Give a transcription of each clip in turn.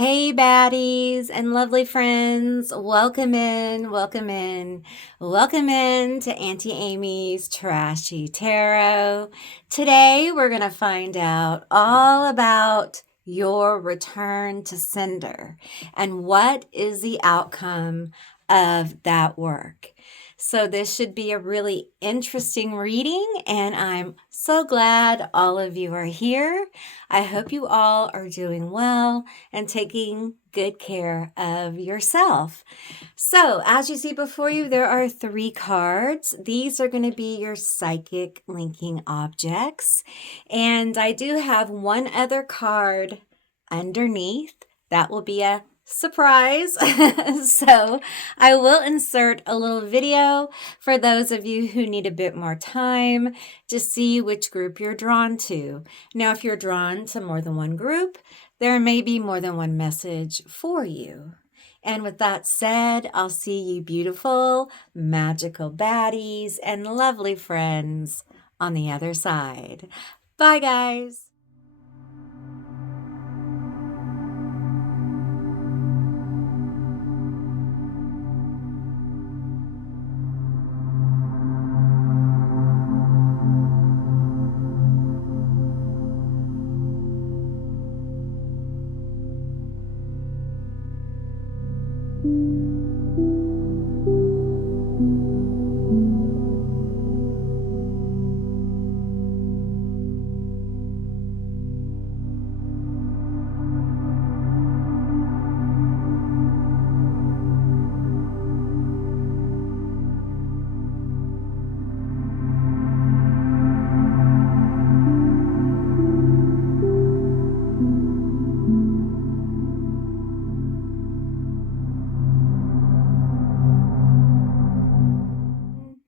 Hey, baddies and lovely friends. Welcome in, welcome in, welcome in to Auntie Amy's Trashy Tarot. Today, we're going to find out all about your return to sender and what is the outcome of that work. So this should be a really interesting reading, and I'm so glad all of you are here. I hope you all are doing well and taking good care of yourself. So, as you see before you, there are 3 cards. These are going to be your psychic linking objects. And I do have one other card underneath. That will be a surprise. So I will insert a little video for those of you who need a bit more time to see which group you're drawn to. Now, if you're drawn to more than one group, there may be more than one message for you. And with that said, I'll see you beautiful, magical baddies and lovely friends on the other side. Bye, guys.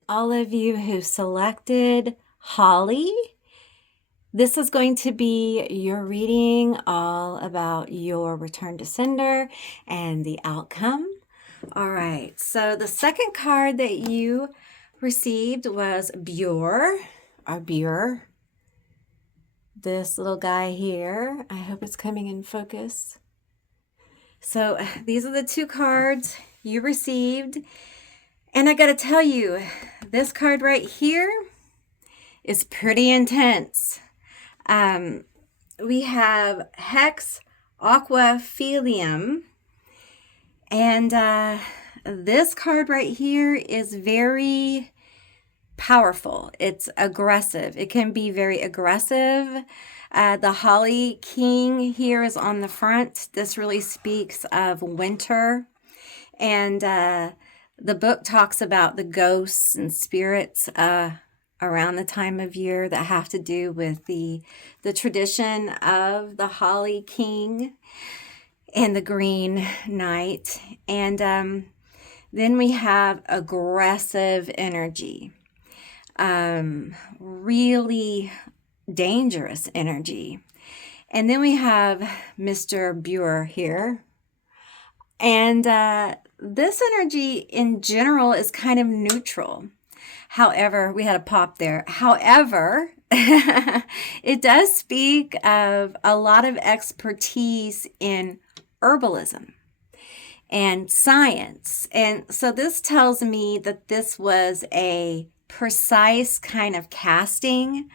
All of you who selected Holly, this is going to be your reading all about your return to sender and the outcome. All right, so the second card that you received was Bure, or Bure. This little guy here. I hope it's coming in focus. So these are the 2 cards you received. And I got to tell you, this card right here is pretty intense. We have Hex Aquaphilium. And this card right here is very powerful. It's aggressive. It can be very aggressive. The Holly King here is on the front. This really speaks of winter. And the book talks about the ghosts and spirits around the time of year that have to do with the tradition of the Holly King and the Green Knight. And then we have aggressive energy, really dangerous energy. And then we have Mr. Bure here. And this energy in general is kind of neutral. However, we had a pop there. However, it does speak of a lot of expertise in herbalism and science. And so this tells me that this was a precise kind of casting.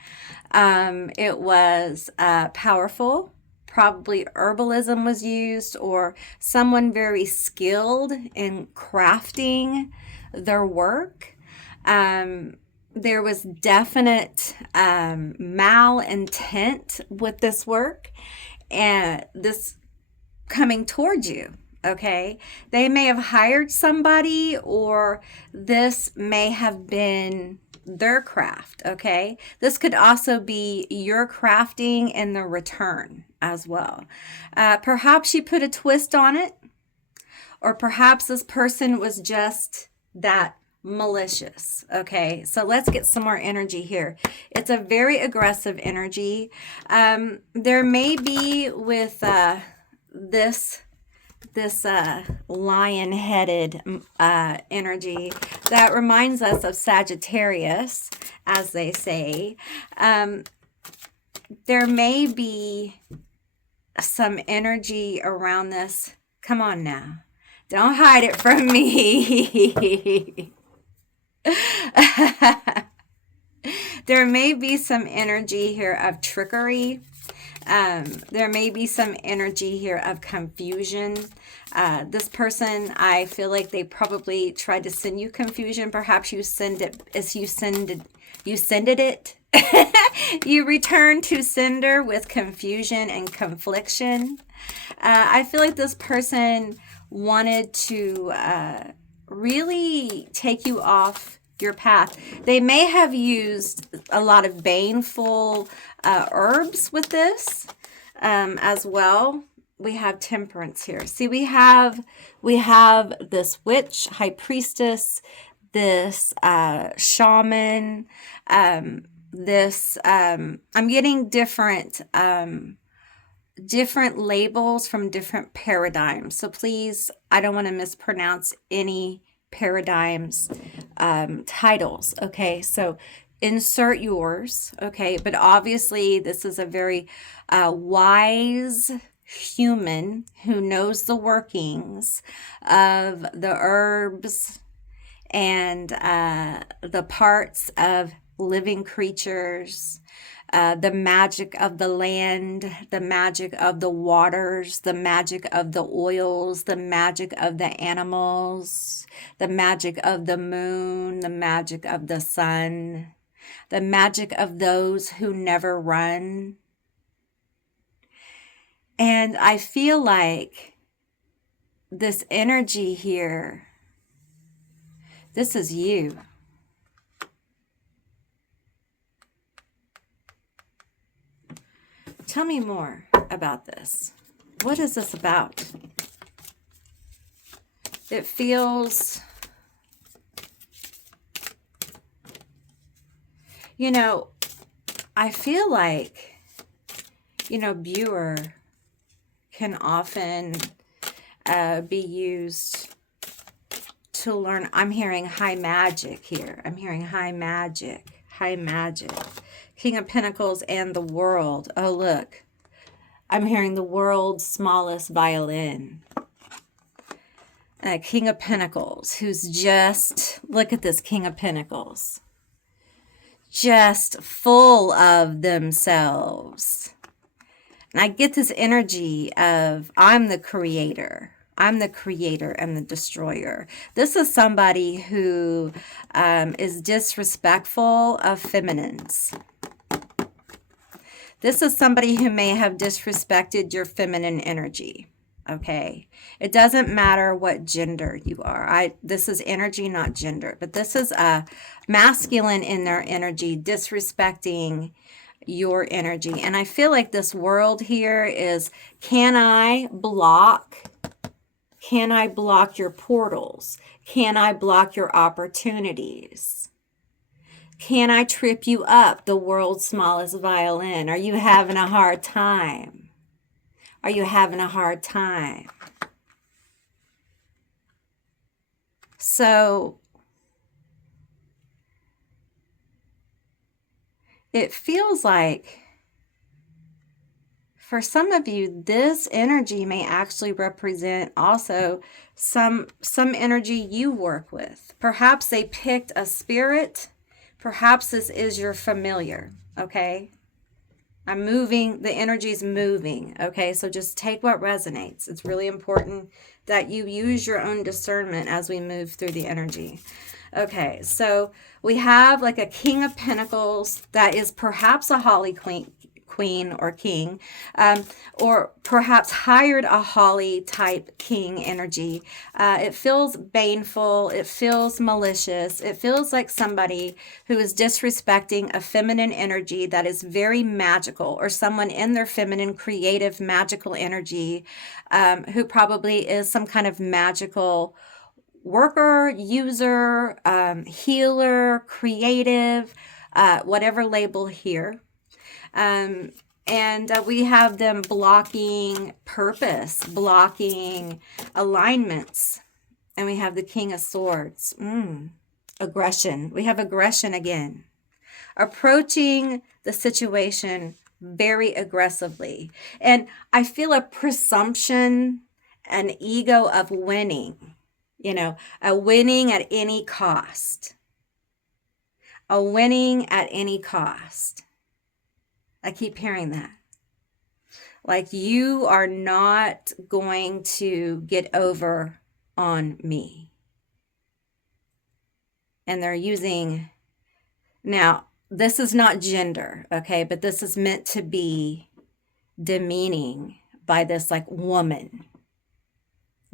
It was powerful. Probably herbalism was used, or someone very skilled in crafting their work. There was definite malintent with this work, and this coming towards you. Okay, they may have hired somebody, or this may have been their craft. Okay, this could also be your crafting in the return as well. Perhaps you put a twist on it, or perhaps this person was just that malicious. Okay, so let's get some more energy here. It's a very aggressive energy. There may be with this lion-headed energy that reminds us of Sagittarius, as they say. There may be some energy around this. Come on now. Don't hide it from me. There may be some energy here of trickery. There may be some energy here of confusion. This person, I feel like they probably tried to send you confusion. Perhaps you send it as you sended it. You return to sender with confusion and confliction. I feel like this person wanted to really take you off your path. They may have used a lot of baneful herbs with this as well. We have temperance here. See, we have this witch, high priestess, this shaman, this I'm getting different labels from different paradigms. So please, I don't want to mispronounce any paradigms titles. Okay, so insert yours. Okay, but obviously this is a very wise human who knows the workings of the herbs and the parts of living creatures, the magic of the land, the magic of the waters, the magic of the oils, the magic of the animals, the magic of the moon, the magic of the sun, the magic of those who never run. And I feel like this energy here, this is you. Tell me more about this. What is this about? It feels, I feel like, Buer can often be used to learn. I'm hearing high magic here. I'm hearing high magic. King of Pentacles and the world. Oh, look. I'm hearing the world's smallest violin. King of Pentacles, who's just, look at this King of Pentacles. Just full of themselves. And I get this energy of, I'm the creator. I'm the creator and the destroyer. This is somebody who is disrespectful of feminines. This is somebody who may have disrespected your feminine energy. Okay. It doesn't matter what gender you are. This is energy, not gender. But this is a masculine in their energy, disrespecting your energy. And I feel like this world here is, can I block your portals? Can I block your opportunities? Can I trip you up, the world's smallest violin? Are you having a hard time? Are you having a hard time? So it feels like for some of you, this energy may actually represent also some energy you work with. Perhaps they picked a spirit. Perhaps this is your familiar, okay? I'm moving, the energy's moving, okay? So just take what resonates. It's really important that you use your own discernment as we move through the energy. Okay, so we have like a King of Pentacles that is perhaps a Holly queen or king, or perhaps hired a Holly type king energy. It feels baneful. It feels malicious. It feels like somebody who is disrespecting a feminine energy that is very magical, or someone in their feminine, creative, magical energy who probably is some kind of magical worker, user, healer, creative, whatever label here. And we have them blocking purpose, blocking alignments. And we have the King of Swords. Aggression. We have aggression again. Approaching the situation very aggressively. And I feel a presumption, an ego of winning, a winning at any cost. A winning at any cost. I keep hearing that. Like, you are not going to get over on me. And they're using, now, this is not gender, okay? But this is meant to be demeaning by this, like, woman,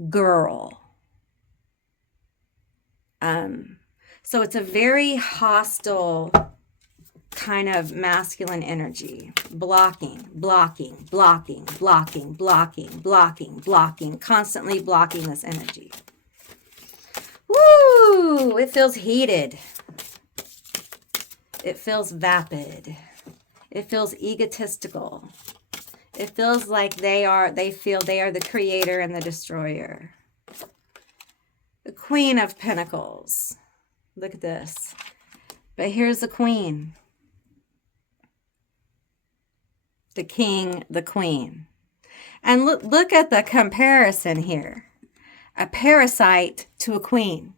girl. So it's a very hostile kind of masculine energy. Blocking, constantly blocking this energy. Woo! It feels heated. It feels vapid. It feels egotistical. It feels like they feel they are the creator and the destroyer. The Queen of Pentacles. Look at this. But here's the Queen. The King, the Queen. And look at the comparison here. A parasite to a queen.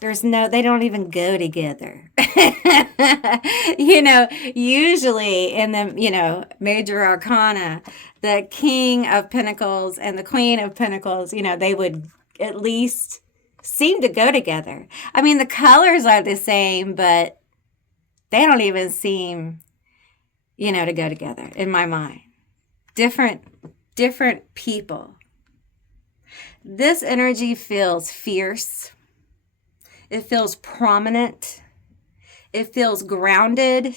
They don't even go together. Usually in the, major arcana, the King of Pentacles and the Queen of Pentacles, they would at least seem to go together. I mean, the colors are the same, but they don't even seem, to go together in my mind. Different people. This energy feels fierce. It feels prominent. It feels grounded.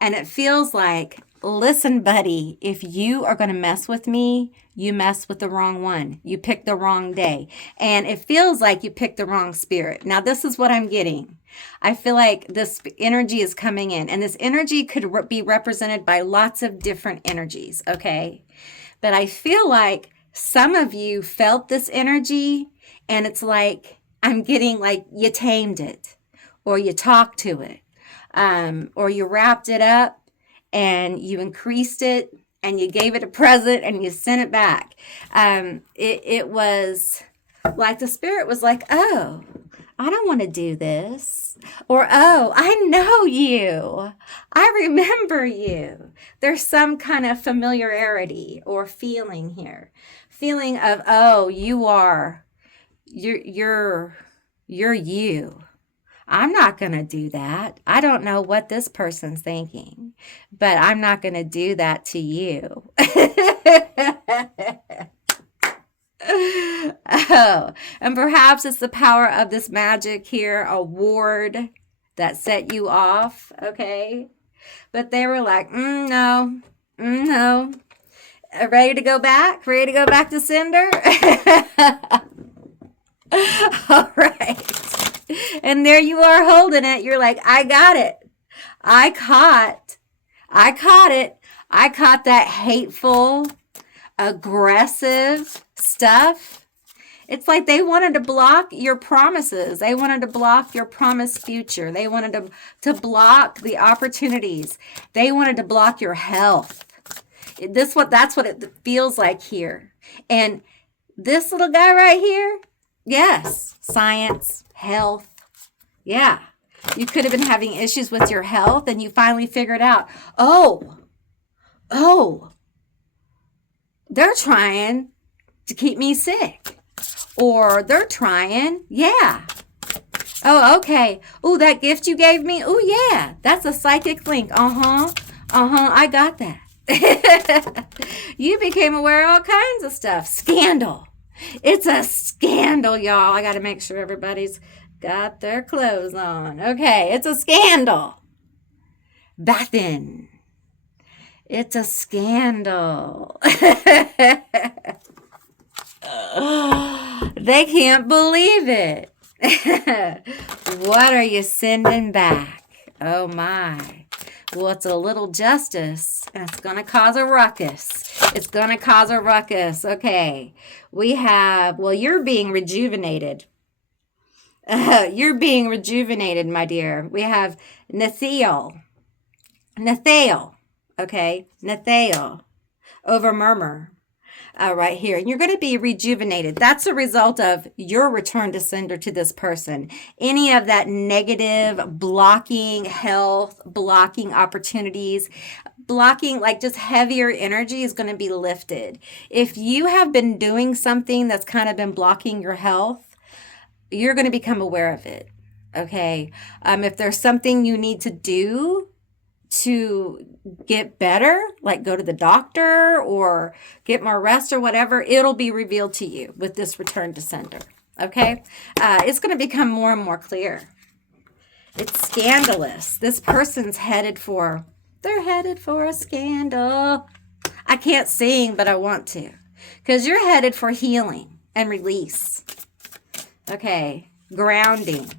And it feels like, listen, buddy, if you are going to mess with me, you mess with the wrong one. You picked the wrong day. And it feels like you picked the wrong spirit. Now, this is what I'm getting. I feel like this energy is coming in. And this energy could be represented by lots of different energies, okay? But I feel like some of you felt this energy, and it's like, I'm getting like you tamed it, or you talked to it, or you wrapped it up and you increased it and you gave it a present and you sent it back. It was like the spirit was like, oh, I don't want to do this. Or, oh, I know you. I remember you. There's some kind of familiarity or feeling here. Feeling of, oh, you're you. I'm not going to do that. I don't know what this person's thinking, but I'm not going to do that to you. Oh, and perhaps it's the power of this magic here, a ward that set you off, okay? But they were like, no. Ready to go back? Ready to go back to sender? All right. And there you are holding it. You're like, I got it. I caught it. I caught that hateful, aggressive stuff. It's like they wanted to block your promises. They wanted to block your promised future. They wanted to block the opportunities. They wanted to block your health. That's what it feels like here. And this little guy right here, yes, science, health. Yeah. You could have been having issues with your health and you finally figured out, oh, they're trying to keep me sick. Or they're trying, yeah. Oh, okay. Oh, that gift you gave me? Oh, yeah. That's a psychic link. I got that. You became aware of all kinds of stuff. Scandal. It's a scandal, y'all. I got to make sure everybody's got their clothes on. Okay, it's a scandal. Bathin. It's a scandal. They can't believe it. What are you sending back? Oh my. Well, it's a little justice, and it's going to cause a ruckus. It's going to cause a ruckus. Okay. We have, well, you're being rejuvenated. You're being rejuvenated, my dear. We have Nathael. Okay, Nathaniel over murmur. Right here. And you're going to be rejuvenated. That's a result of your return to sender to this person. Any of that negative blocking health, blocking opportunities, blocking like just heavier energy is going to be lifted. If you have been doing something that's kind of been blocking your health, you're going to become aware of it. Okay. If there's something you need to do to get better, like go to the doctor or get more rest or whatever, it'll be revealed to you with this return to sender. Okay. It's going to become more and more clear. It's scandalous. This person's they're headed for a scandal. I can't sing, but I want to, because you're headed for healing and release. Okay. Grounding.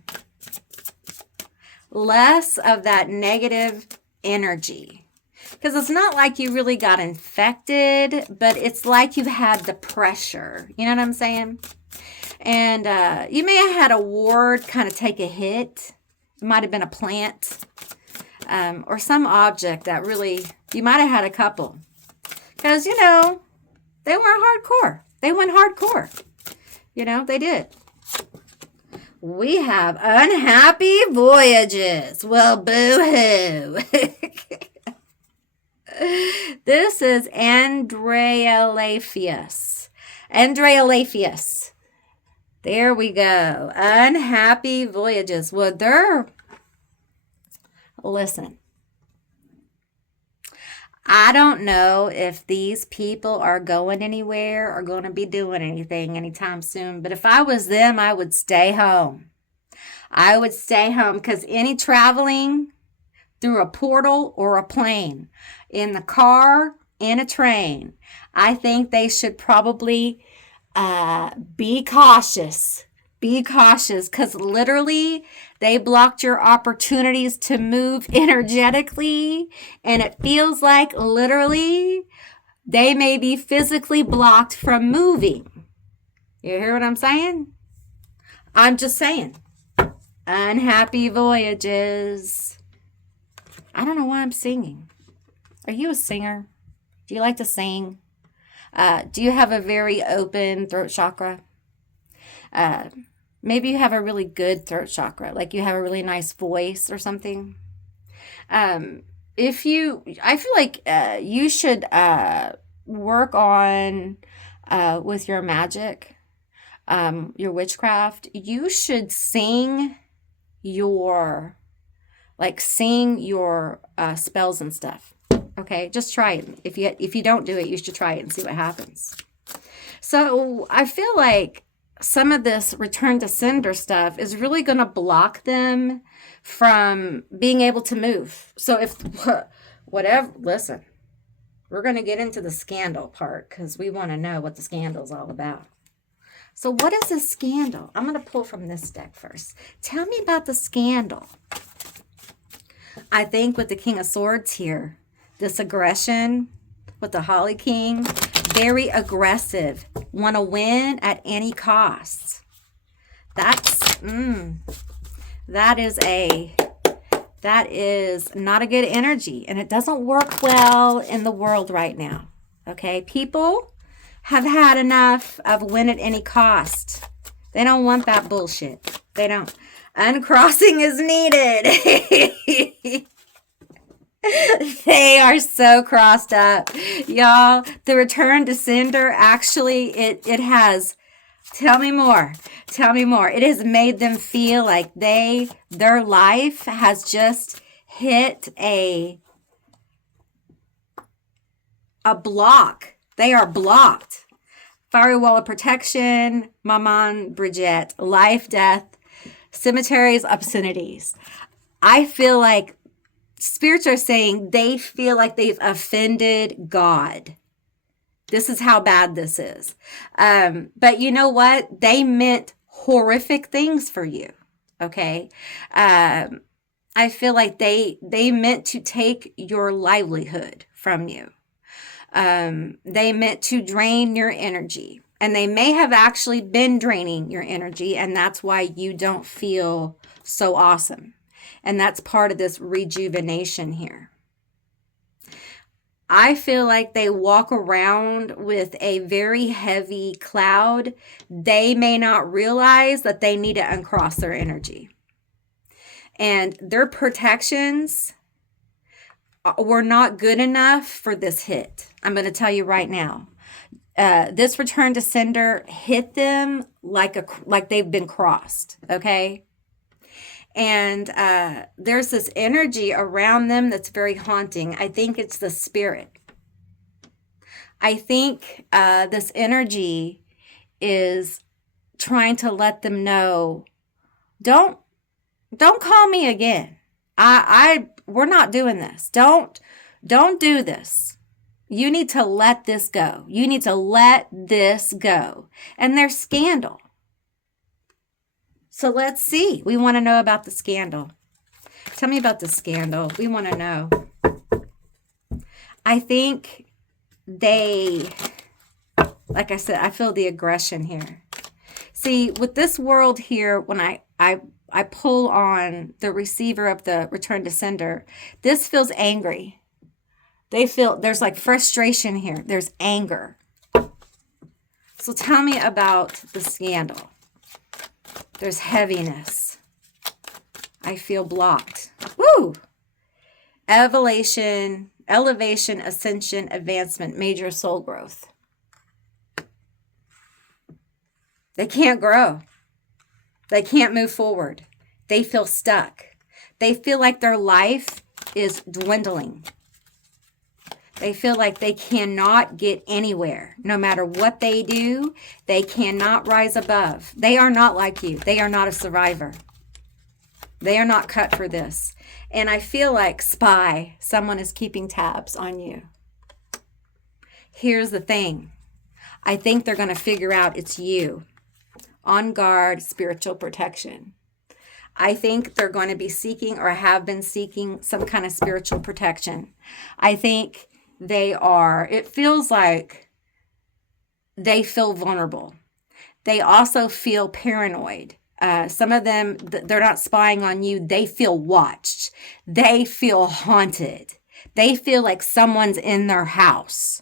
Less of that negative energy, because it's not like you really got infected, but it's like you had the pressure. You know what I'm saying? And you may have had a ward kind of take a hit. It might have been a plant or some object that really, you might have had a couple, because they weren't hardcore. They went hardcore. They did. We have unhappy voyages. Well, boo-hoo. This is Andrealaphus. There we go. Unhappy voyages. Well, listen. I don't know if these people are going anywhere or going to be doing anything anytime soon. But if I was them, I would stay home. I would stay home, because any traveling through a portal or a plane, in the car, in a train, I think they should probably be cautious. Be cautious, because literally they blocked your opportunities to move energetically, and it feels like literally they may be physically blocked from moving. You hear what I'm saying? I'm just saying. Unhappy voyages. I don't know why I'm singing. Are you a singer? Do you like to sing? Do you have a very open throat chakra? Maybe you have a really good throat chakra, like you have a really nice voice or something. I feel like you should work on with your magic, your witchcraft. You should sing your spells and stuff. Okay, just try it. If you don't do it, you should try it and see what happens. So I feel like some of this return to sender stuff is really going to block them from being able to move. So listen, we're going to get into the scandal part, because we want to know what the scandal is all about. So what is a scandal? I'm going to pull from this deck first. Tell me about the scandal. I think with the King of Swords here, this aggression with the Holly King, very aggressive, want to win at any cost. That is not a good energy, and it doesn't work well in the world right now. Okay, people have had enough of win at any cost. They don't want that bullshit. They don't. Uncrossing is needed. They are so crossed up, y'all. The return to sender, actually, it has, tell me more. It has made them feel like their life has just hit a block. They are blocked. Fiery wall of protection, Maman Bridget, life, death, cemeteries, obscenities. I feel like spirits are saying they feel like they've offended God. This is how bad this is. But you know what? They meant horrific things for you. Okay. I feel like they meant to take your livelihood from you. They meant to drain your energy, and they may have actually been draining your energy, and that's why you don't feel so awesome. And that's part of this rejuvenation here. I feel like they walk around with a very heavy cloud. They may not realize that they need to uncross their energy. And their protections were not good enough for this hit. I'm going to tell you right now. This return to sender hit them like they've been crossed, okay? And there's this energy around them that's very haunting. I think it's the spirit. I think this energy is trying to let them know, don't call me again. We're not doing this. Don't do this. You need to let this go. You need to let this go. And there's scandal. So let's see. We want to know about the scandal. Tell me about the scandal. We want to know. I think like I said, I feel the aggression here. See, with this world here, when I pull on the receiver of the return to sender, this feels angry. There's like frustration here. There's anger. So tell me about the scandal. There's heaviness. I feel blocked. Woo! Elevation, ascension, advancement, major soul growth. They can't grow. They can't move forward. They feel stuck. They feel like their life is dwindling. They feel like they cannot get anywhere. No matter what they do, they cannot rise above. They are not like you. They are not a survivor. They are not cut for this. And I feel like spy, someone is keeping tabs on you. Here's the thing. I think they're going to figure out it's you. On guard, spiritual protection. I think they're going to be seeking or have been seeking some kind of spiritual protection. I think it feels like they feel vulnerable. They also feel paranoid. Some of them, they're not spying on you. They feel watched. They feel haunted. They feel like someone's in their house.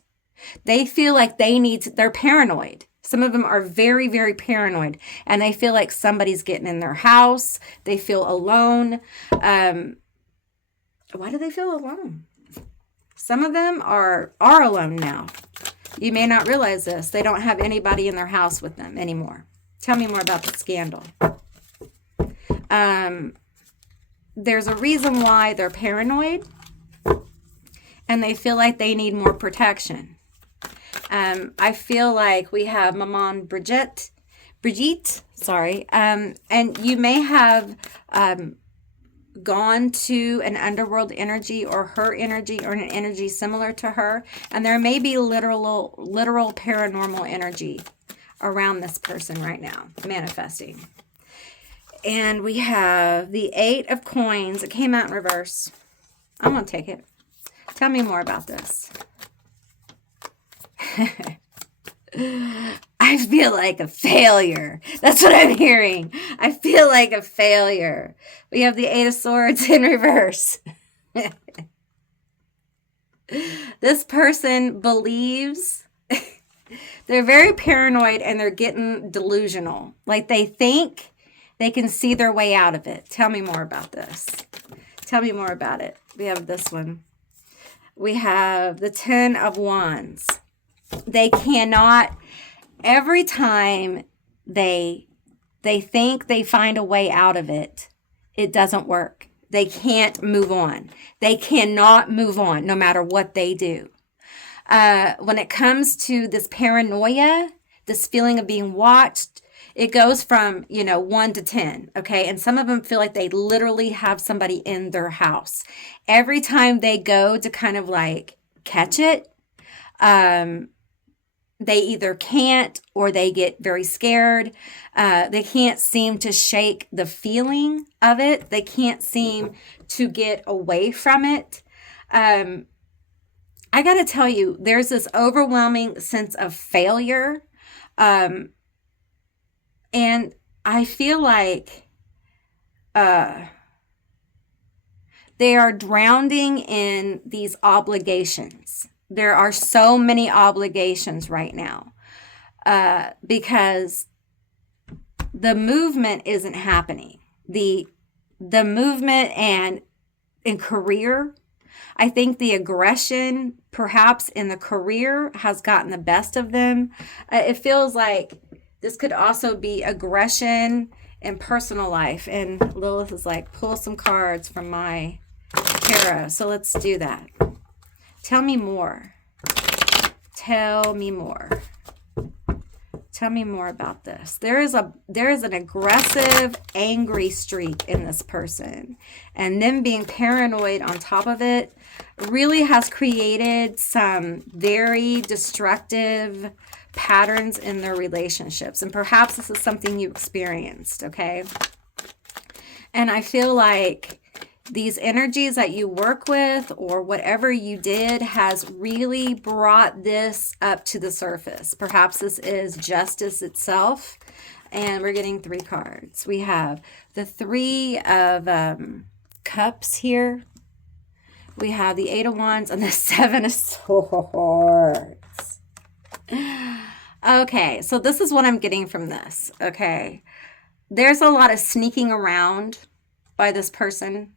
They feel like they're paranoid. Some of them are very, very paranoid, and they feel like somebody's getting in their house. They feel alone. Why do they feel alone? Some of them are alone now. You may not realize this. They don't have anybody in their house with them anymore. Tell me more about the scandal. There's a reason why they're paranoid, and they feel like they need more protection. I feel like we have Maman Brigitte, and you may have gone to an underworld energy or her energy or an energy similar to her, and there may be literal paranormal energy around this person right now, manifesting. And we have the 8 of coins. It came out in reverse. I'm going to take it. Tell me more about this. I feel like a failure. That's what I'm hearing. I feel like a failure. We have the 8 of Swords in reverse. This person believes they're very paranoid and they're getting delusional. Like they think they can see their way out of it. Tell me more about this. Tell me more about it. We have this one. We have the 10 of Wands. They cannot, every time they think they find a way out of it, it doesn't work. They can't move on. They cannot move on no matter what they do. When it comes to this paranoia, this feeling of being watched, it goes from, 1 to 10, okay? And some of them feel like they literally have somebody in their house. Every time they go to kind of like catch it, they either can't or they get very scared. They can't seem to shake the feeling of it. They can't seem to get away from it. I got to tell you, there's this overwhelming sense of failure. And I feel like they are drowning in these obligations. there are so many obligations right now because the movement isn't happening. The movement and in career, I think the aggression perhaps in the career has gotten the best of them. It feels like this could also be aggression in personal life. And Lilith is like, pull some cards from my tarot. So let's do that. Tell me more. Tell me more. Tell me more about this. There is an aggressive, angry streak in this person. And them being paranoid on top of it really has created some very destructive patterns in their relationships. And perhaps this is something you experienced, okay? And I feel like these energies that you work with or whatever you did has really brought this up to the surface. Perhaps this is justice itself. And we're getting 3 cards. We have the 3 of Cups here. We have the 8 of Wands and the 7 of Swords. Okay, so this is what I'm getting from this, okay? There's a lot of sneaking around by this person.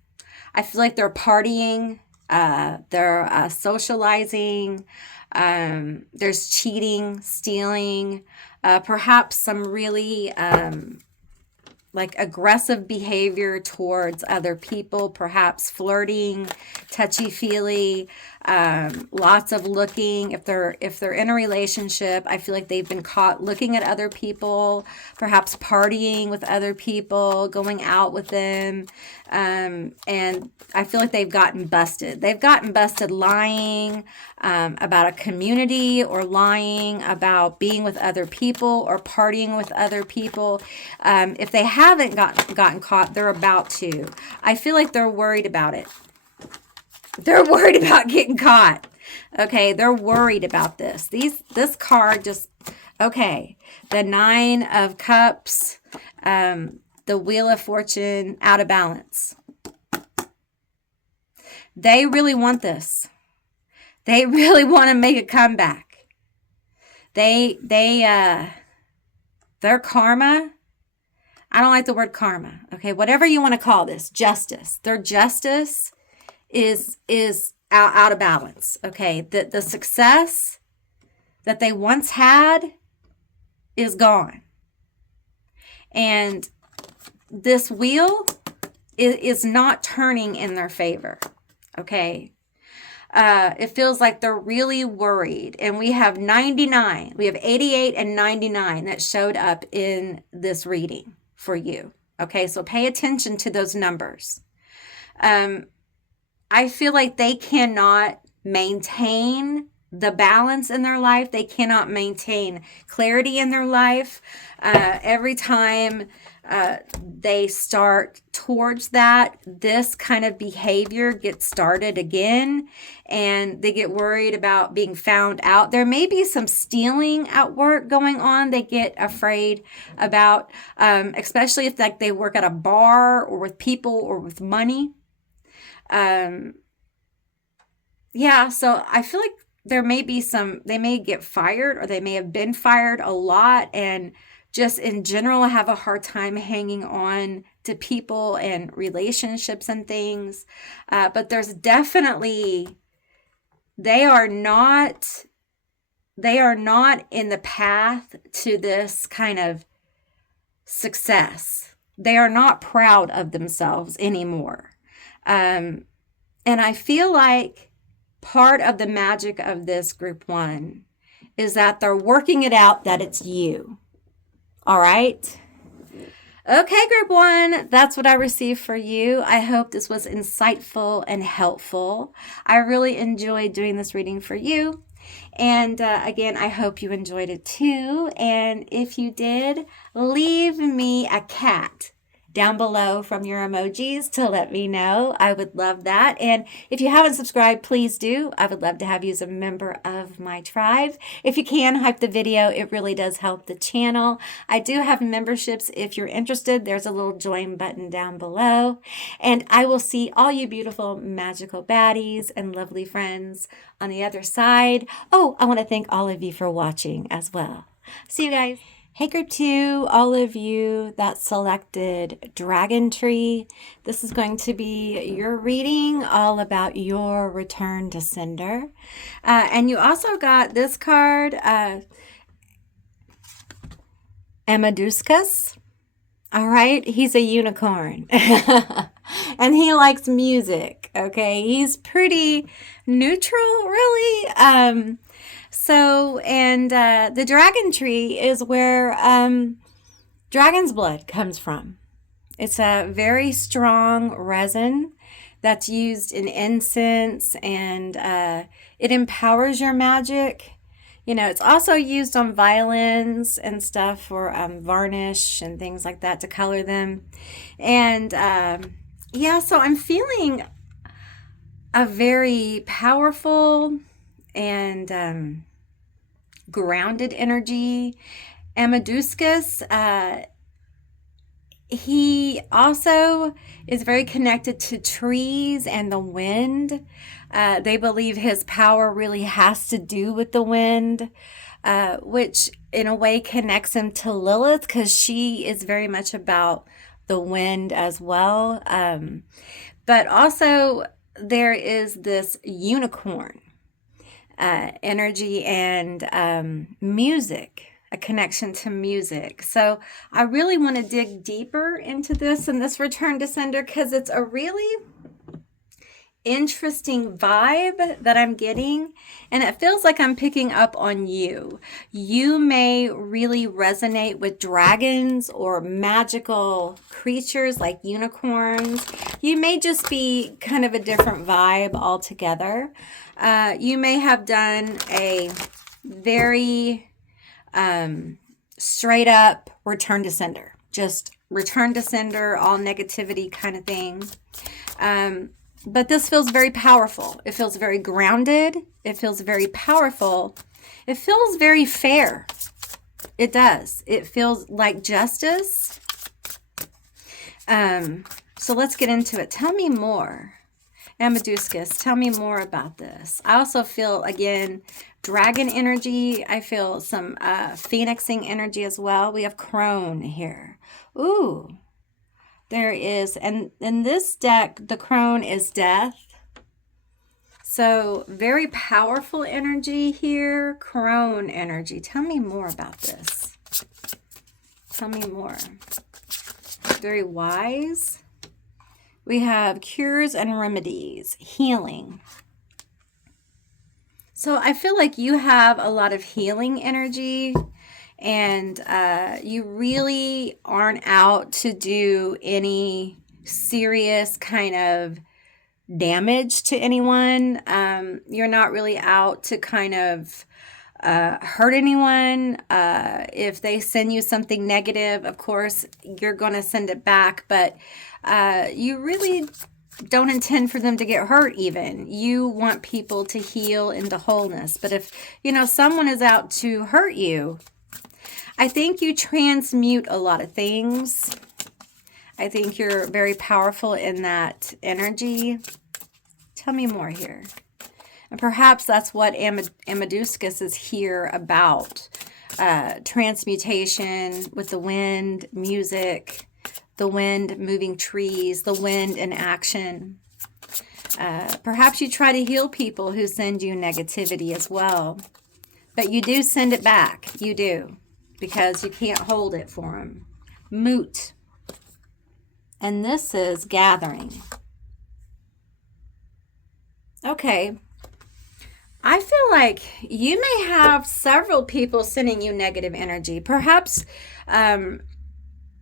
I feel like they're partying, they're socializing, there's cheating, stealing, perhaps some really like aggressive behavior towards other people, perhaps flirting, touchy-feely, lots of looking. If they're in a relationship, I feel like they've been caught looking at other people, perhaps partying with other people, going out with them, and I feel like they've gotten busted. They've gotten busted lying about a community, or lying about being with other people, or partying with other people. If they haven't gotten caught, they're about to. I feel like they're worried about it. They're worried about getting caught. Okay, they're worried about this. This card just, okay. The 9 of Cups, the Wheel of Fortune, out of balance. They really want this. They really want to make a comeback. Their karma, I don't like the word karma. Okay, whatever you want to call this, justice. Their justice is out of balance. Okay, the success that they once had is gone. And this wheel is not turning in their favor. Okay. It feels like they're really worried. And we have 99. We have 88 and 99 that showed up in this reading for you. Okay, so pay attention to those numbers. I feel like they cannot maintain the balance in their life. They cannot maintain clarity in their life. Every time they start towards that, this kind of behavior gets started again, and they get worried about being found out. There may be some stealing at work going on. They get afraid about, especially if like they work at a bar or with people or with money. Yeah, so I feel like there may be they may get fired, or they may have been fired a lot, and just in general have a hard time hanging on to people and relationships and things. But there's definitely, they are not in the path to this kind of success. They are not proud of themselves anymore. And I feel like part of the magic of this group 1 is that they're working it out that it's you. All right. Okay, group 1, that's what I received for you. I hope this was insightful and helpful. I really enjoyed doing this reading for you. And again, I hope you enjoyed it too. And if you did, leave me a cat down below from your emojis to let me know. I would love that. And if you haven't subscribed, please do. I would love to have you as a member of my tribe. If you can, hype the video. It really does help the channel. I do have memberships if you're interested. There's a little join button down below. And I will see all you beautiful, magical baddies and lovely friends on the other side. Oh, I want to thank all of you for watching as well. See you guys. Hey group 2, all of you that selected Dragon Tree, this is going to be your reading all about your return to sender. And you also got this card, Amaduskas. All right, he's a unicorn. And he likes music, okay? He's pretty neutral, really. The dragon tree is where dragon's blood comes from. It's a very strong resin that's used in incense, and it empowers your magic. You know, it's also used on violins and stuff for varnish and things like that to color them. And yeah, so I'm feeling a very powerful and grounded energy. Amaduskas, he also is very connected to trees and the wind. They believe his power really has to do with the wind, which in a way connects him to Lilith, because she is very much about the wind as well. But also there is this unicorn energy and music, a connection to music. So I really want to dig deeper into this and this return to sender, because it's a really interesting vibe that I'm getting, and it feels like I'm picking up on you. You may really resonate with dragons or magical creatures like unicorns. You may just be kind of a different vibe altogether. You may have done a very straight up return to sender, just return to sender, all negativity kind of thing. But this feels very powerful. It feels very grounded. It feels very powerful. It feels very fair. It does. It feels like justice. So let's get into it. Tell me more. Amaduskas, tell me more about this. I also feel, again, dragon energy. I feel some phoenixing energy as well. We have crone here. Ooh. There is, and in this deck, the crone is death. So very powerful energy here, crone energy. Tell me more about this. Tell me more. Very wise. We have cures and remedies, healing. So I feel like you have a lot of healing energy. And you really aren't out to do any serious kind of damage to anyone. You're not really out to kind of hurt anyone. If they send you something negative, of course, you're going to send it back. But you really don't intend for them to get hurt even. You want people to heal into wholeness. But if, you know, someone is out to hurt you, I think you transmute a lot of things. I think you're very powerful in that energy. Tell me more here. And perhaps that's what Amaduskas is here about. Transmutation with the wind, music, the wind moving trees, the wind in action. Perhaps you try to heal people who send you negativity as well. But you do send it back. You do. Because you can't hold it for them. Moot. And this is gathering. Okay. I feel like you may have several people sending you negative energy. Perhaps, you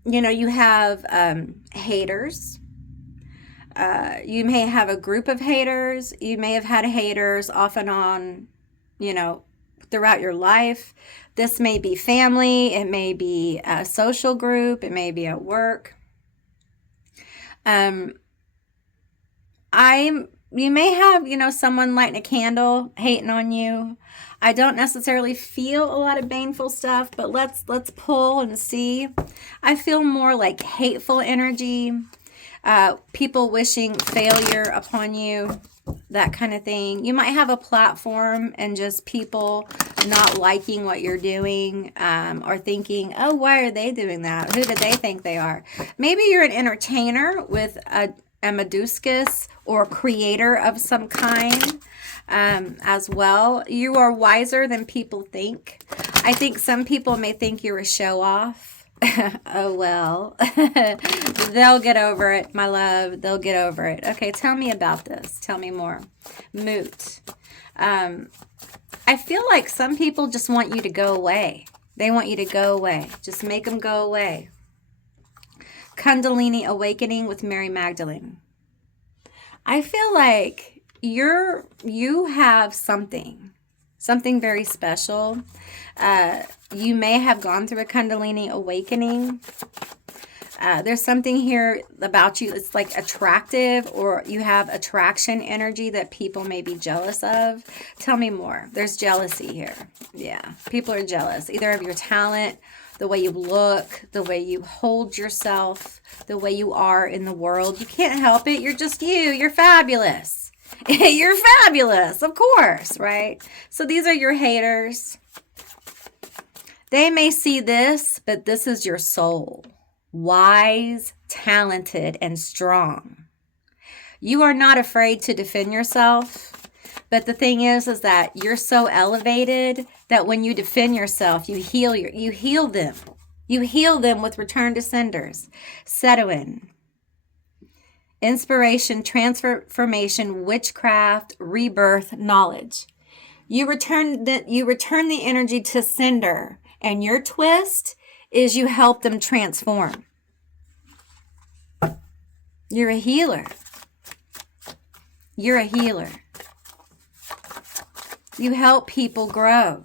know, you have haters. You may have a group of haters. You may have had haters off and on, you know, throughout your life. This may be family, it may be a social group, it may be at work. Um, you may have, someone lighting a candle, hating on you. I don't necessarily feel a lot of baneful stuff, but let's pull and see. I feel more like hateful energy, people wishing failure upon you, that kind of thing. You might have a platform and just people not liking what you're doing, or thinking, oh, why are they doing that? Who do they think they are? Maybe you're an entertainer with a Meduscus or creator of some kind, as well. You are wiser than people think. I think some people may think you're a show off. Oh, well, they'll get over it, my love. They'll get over it. Okay, tell me about this. Tell me more. Moot. I feel like some people just want you to go away. They want you to go away. Just make them go away. Kundalini awakening with Mary Magdalene. I feel like you have something very special. You may have gone through a Kundalini awakening. There's something here about you. It's like attractive, or you have attraction energy that people may be jealous of. Tell me more. There's jealousy here. Yeah, people are jealous, either of your talent, the way you look, the way you hold yourself, the way you are in the world. You can't help it. You're just you. You're fabulous. You're fabulous, of course, right? So these are your haters. They may see this, but this is your soul. Wise, talented, and strong. You are not afraid to defend yourself. But the thing is that you're so elevated that when you defend yourself, you heal them. You heal them with return to senders. Setuin. Inspiration, transformation, witchcraft, rebirth, knowledge. You return the energy to sender, and your twist is you help them transform. You're a healer. You're a healer. You help people grow.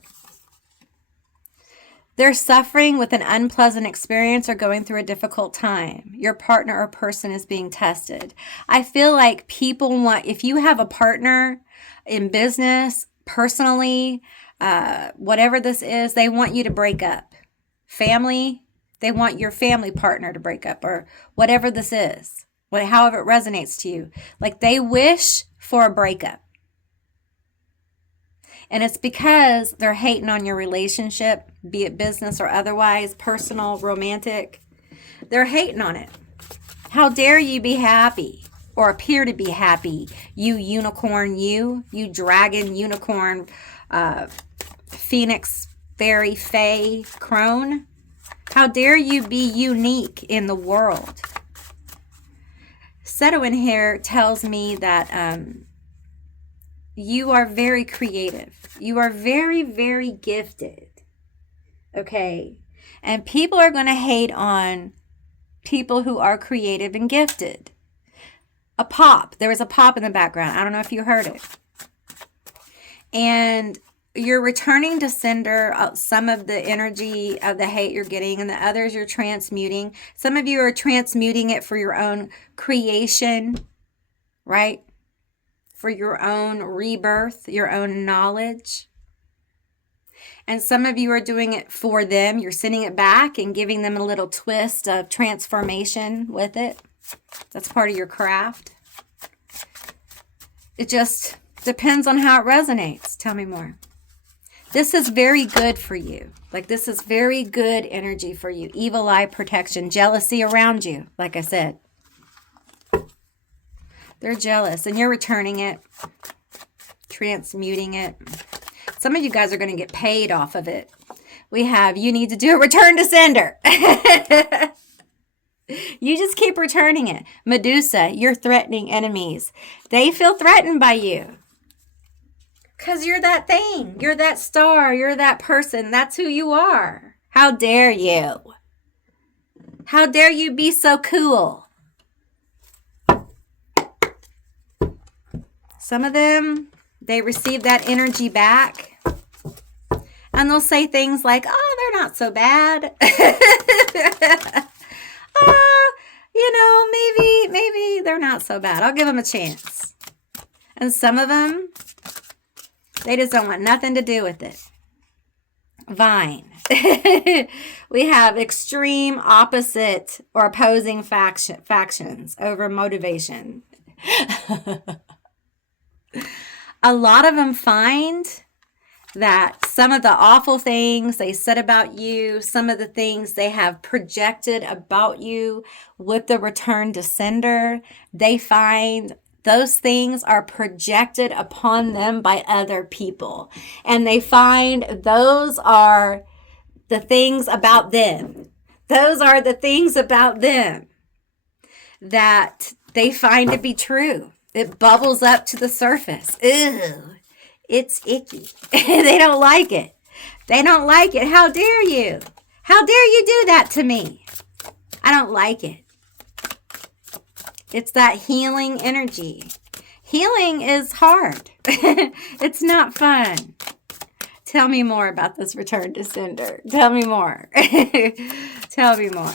They're suffering with an unpleasant experience or going through a difficult time. Your partner or person is being tested. I feel like people want, if you have a partner in business, personally, whatever this is, they want you to break up. Family, they want your family partner to break up, or whatever this is, however it resonates to you. Like they wish for a breakup. And it's because they're hating on your relationship, be it business or otherwise, personal, romantic. They're hating on it. How dare you be happy or appear to be happy? You unicorn, you dragon, unicorn, phoenix, fairy, fae, crone. How dare you be unique in the world? Setuin here tells me that you are very creative. You are very, very gifted. Okay? And people are going to hate on people who are creative and gifted. A pop. There was a pop in the background. I don't know if you heard it. And you're returning to sender some of the energy of the hate you're getting, and the others you're transmuting. Some of you are transmuting it for your own creation, right? For your own rebirth, your own knowledge. And some of you are doing it for them. You're sending it back and giving them a little twist of transformation with it. That's part of your craft. It just depends on how it resonates. Tell me more. This is very good for you. Like this is very good energy for you. Evil eye protection, jealousy around you, like I said. They're jealous and you're returning it, transmuting it. Some of you guys are going to get paid off of it. We have, you need to do a return to sender. You just keep returning it. Medusa, you're threatening enemies. They feel threatened by you. Because you're that thing. You're that star. You're that person. That's who you are. How dare you? How dare you be so cool? Some of them, they receive that energy back. And they'll say things like, oh, they're not so bad. Maybe so bad. I'll give them a chance. And some of them, they just don't want nothing to do with it. Vine. We have extreme opposite or opposing factions over motivation. A lot of them find that some of the awful things they said about you, some of the things they have projected about you with the return to sender, they find those things are projected upon them by other people. And they find those are the things about them. Those are the things about them that they find to be true. It bubbles up to the surface. Ew, it's icky. They don't like it. They don't like it. How dare you? How dare you do that to me? I don't like it. It's that healing energy. Healing is hard. It's not fun. Tell me more about this return to sender. Tell me more. Tell me more.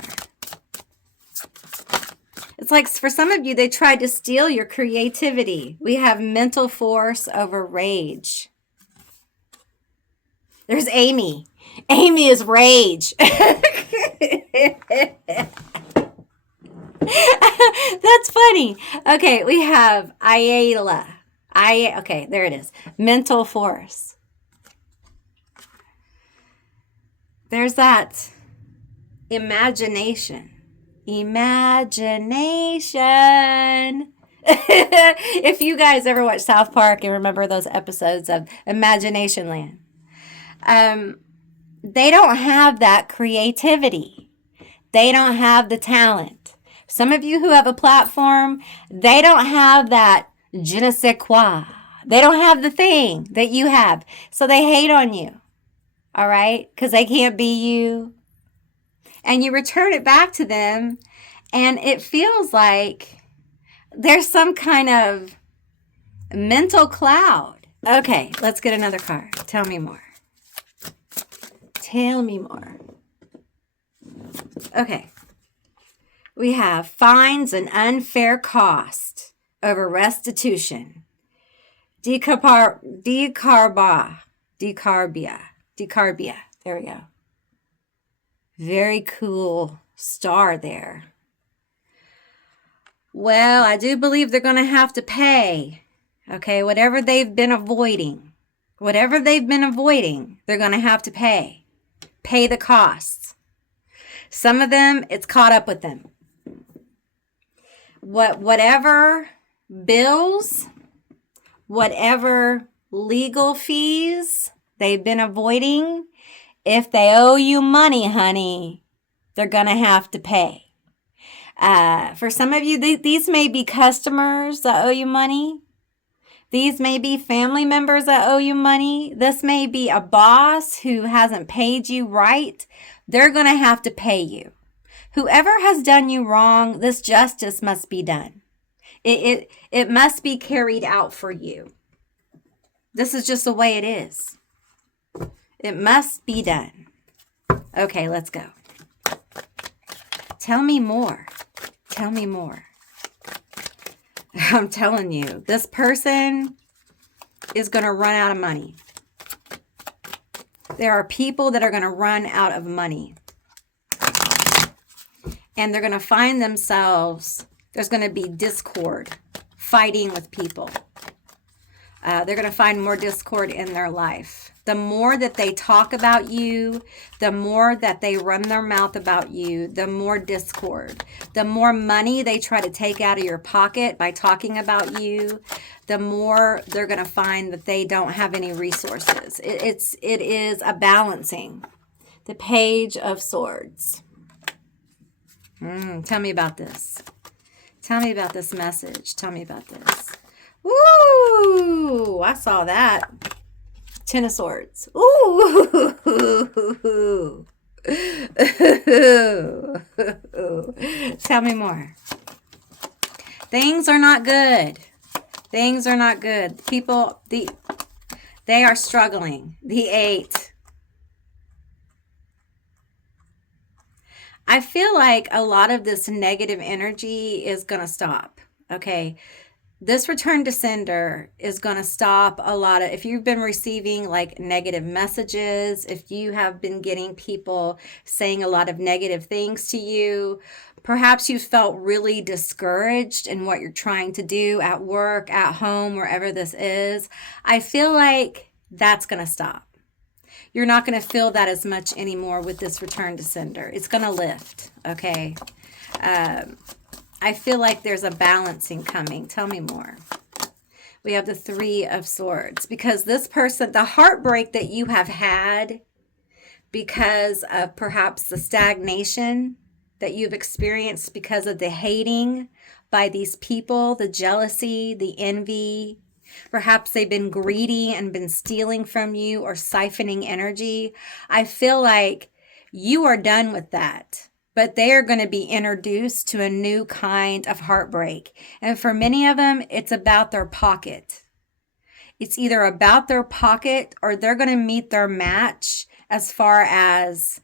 It's like for some of you, they tried to steal your creativity. We have mental force over rage. There's Amy. Amy is rage. That's funny. Okay, we have Ayala. Okay, there it is. Mental force. There's that imagination. Imagination. If you guys ever watch South Park and remember those episodes of Imagination Land, they don't have that creativity. They don't have the talent. Some of you who have a platform, they don't have that je ne sais quoi. They don't have the thing that you have. So they hate on you. All right? Because they can't be you. And you return it back to them, and it feels like there's some kind of mental cloud. Okay, let's get another card. Tell me more. Tell me more. Okay. We have fines and unfair cost over restitution. Decarbia. There we go. Very cool star there. Well, I do believe they're going to have to pay. Okay, whatever they've been avoiding. Whatever they've been avoiding, they're going to have to pay. Pay the costs. Some of them, it's caught up with them. Whatever bills, whatever legal fees they've been avoiding, if they owe you money, honey, they're going to have to pay. For some of you, these may be customers that owe you money. These may be family members that owe you money. This may be a boss who hasn't paid you right. They're going to have to pay you. Whoever has done you wrong, this justice must be done. It must be carried out for you. This is just the way it is. It must be done. Okay, let's go. Tell me more. Tell me more. I'm telling you, this person is going to run out of money. There are people that are going to run out of money. And they're going to find themselves, there's going to be discord, fighting with people. They're going to find more discord in their life. The more that they talk about you, the more that they run their mouth about you, the more discord. The more money they try to take out of your pocket by talking about you, the more they're going to find that they don't have any resources. It is a balancing. The Page of Swords. Tell me about this. Tell me about this message. Tell me about this. Woo! I saw that. Ten of Swords. Ooh! Tell me more. Things are not good. Things are not good. People, they are struggling. The 8. I feel like a lot of this negative energy is going to stop. Okay. This return to sender is going to stop a lot of, if you've been receiving like negative messages, if you have been getting people saying a lot of negative things to you, perhaps you felt really discouraged in what you're trying to do at work, at home, wherever this is. I feel like that's going to stop. You're not going to feel that as much anymore with this return to sender. It's going to lift, okay? I feel like there's a balancing coming. Tell me more. We have the Three of Swords. Because this person, the heartbreak that you have had because of perhaps the stagnation that you've experienced because of the hating by these people, the jealousy, the envy. Perhaps they've been greedy and been stealing from you or siphoning energy. I feel like you are done with that. But they are going to be introduced to a new kind of heartbreak. And for many of them, it's about their pocket. It's either about their pocket or they're going to meet their match as far as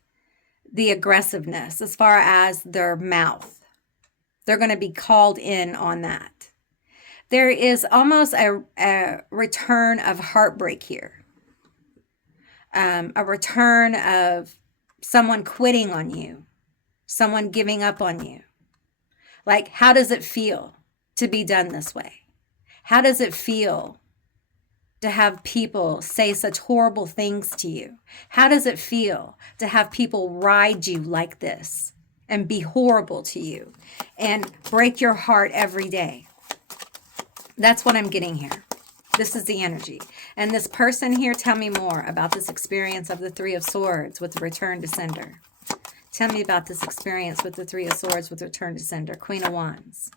the aggressiveness, as far as their mouth. They're going to be called in on that. There is almost a return of heartbreak here. A return of someone quitting on you. Someone giving up on you. Like, how does it feel to be done this way? How does it feel to have people say such horrible things to you? How does it feel to have people ride you like this and be horrible to you and break your heart every day? That's what I'm getting here. This is the energy. And this person here, tell me more about this experience of the Three of Swords with the return to sender. Tell me about this experience with the Three of Swords with return to sender. Queen of Wands.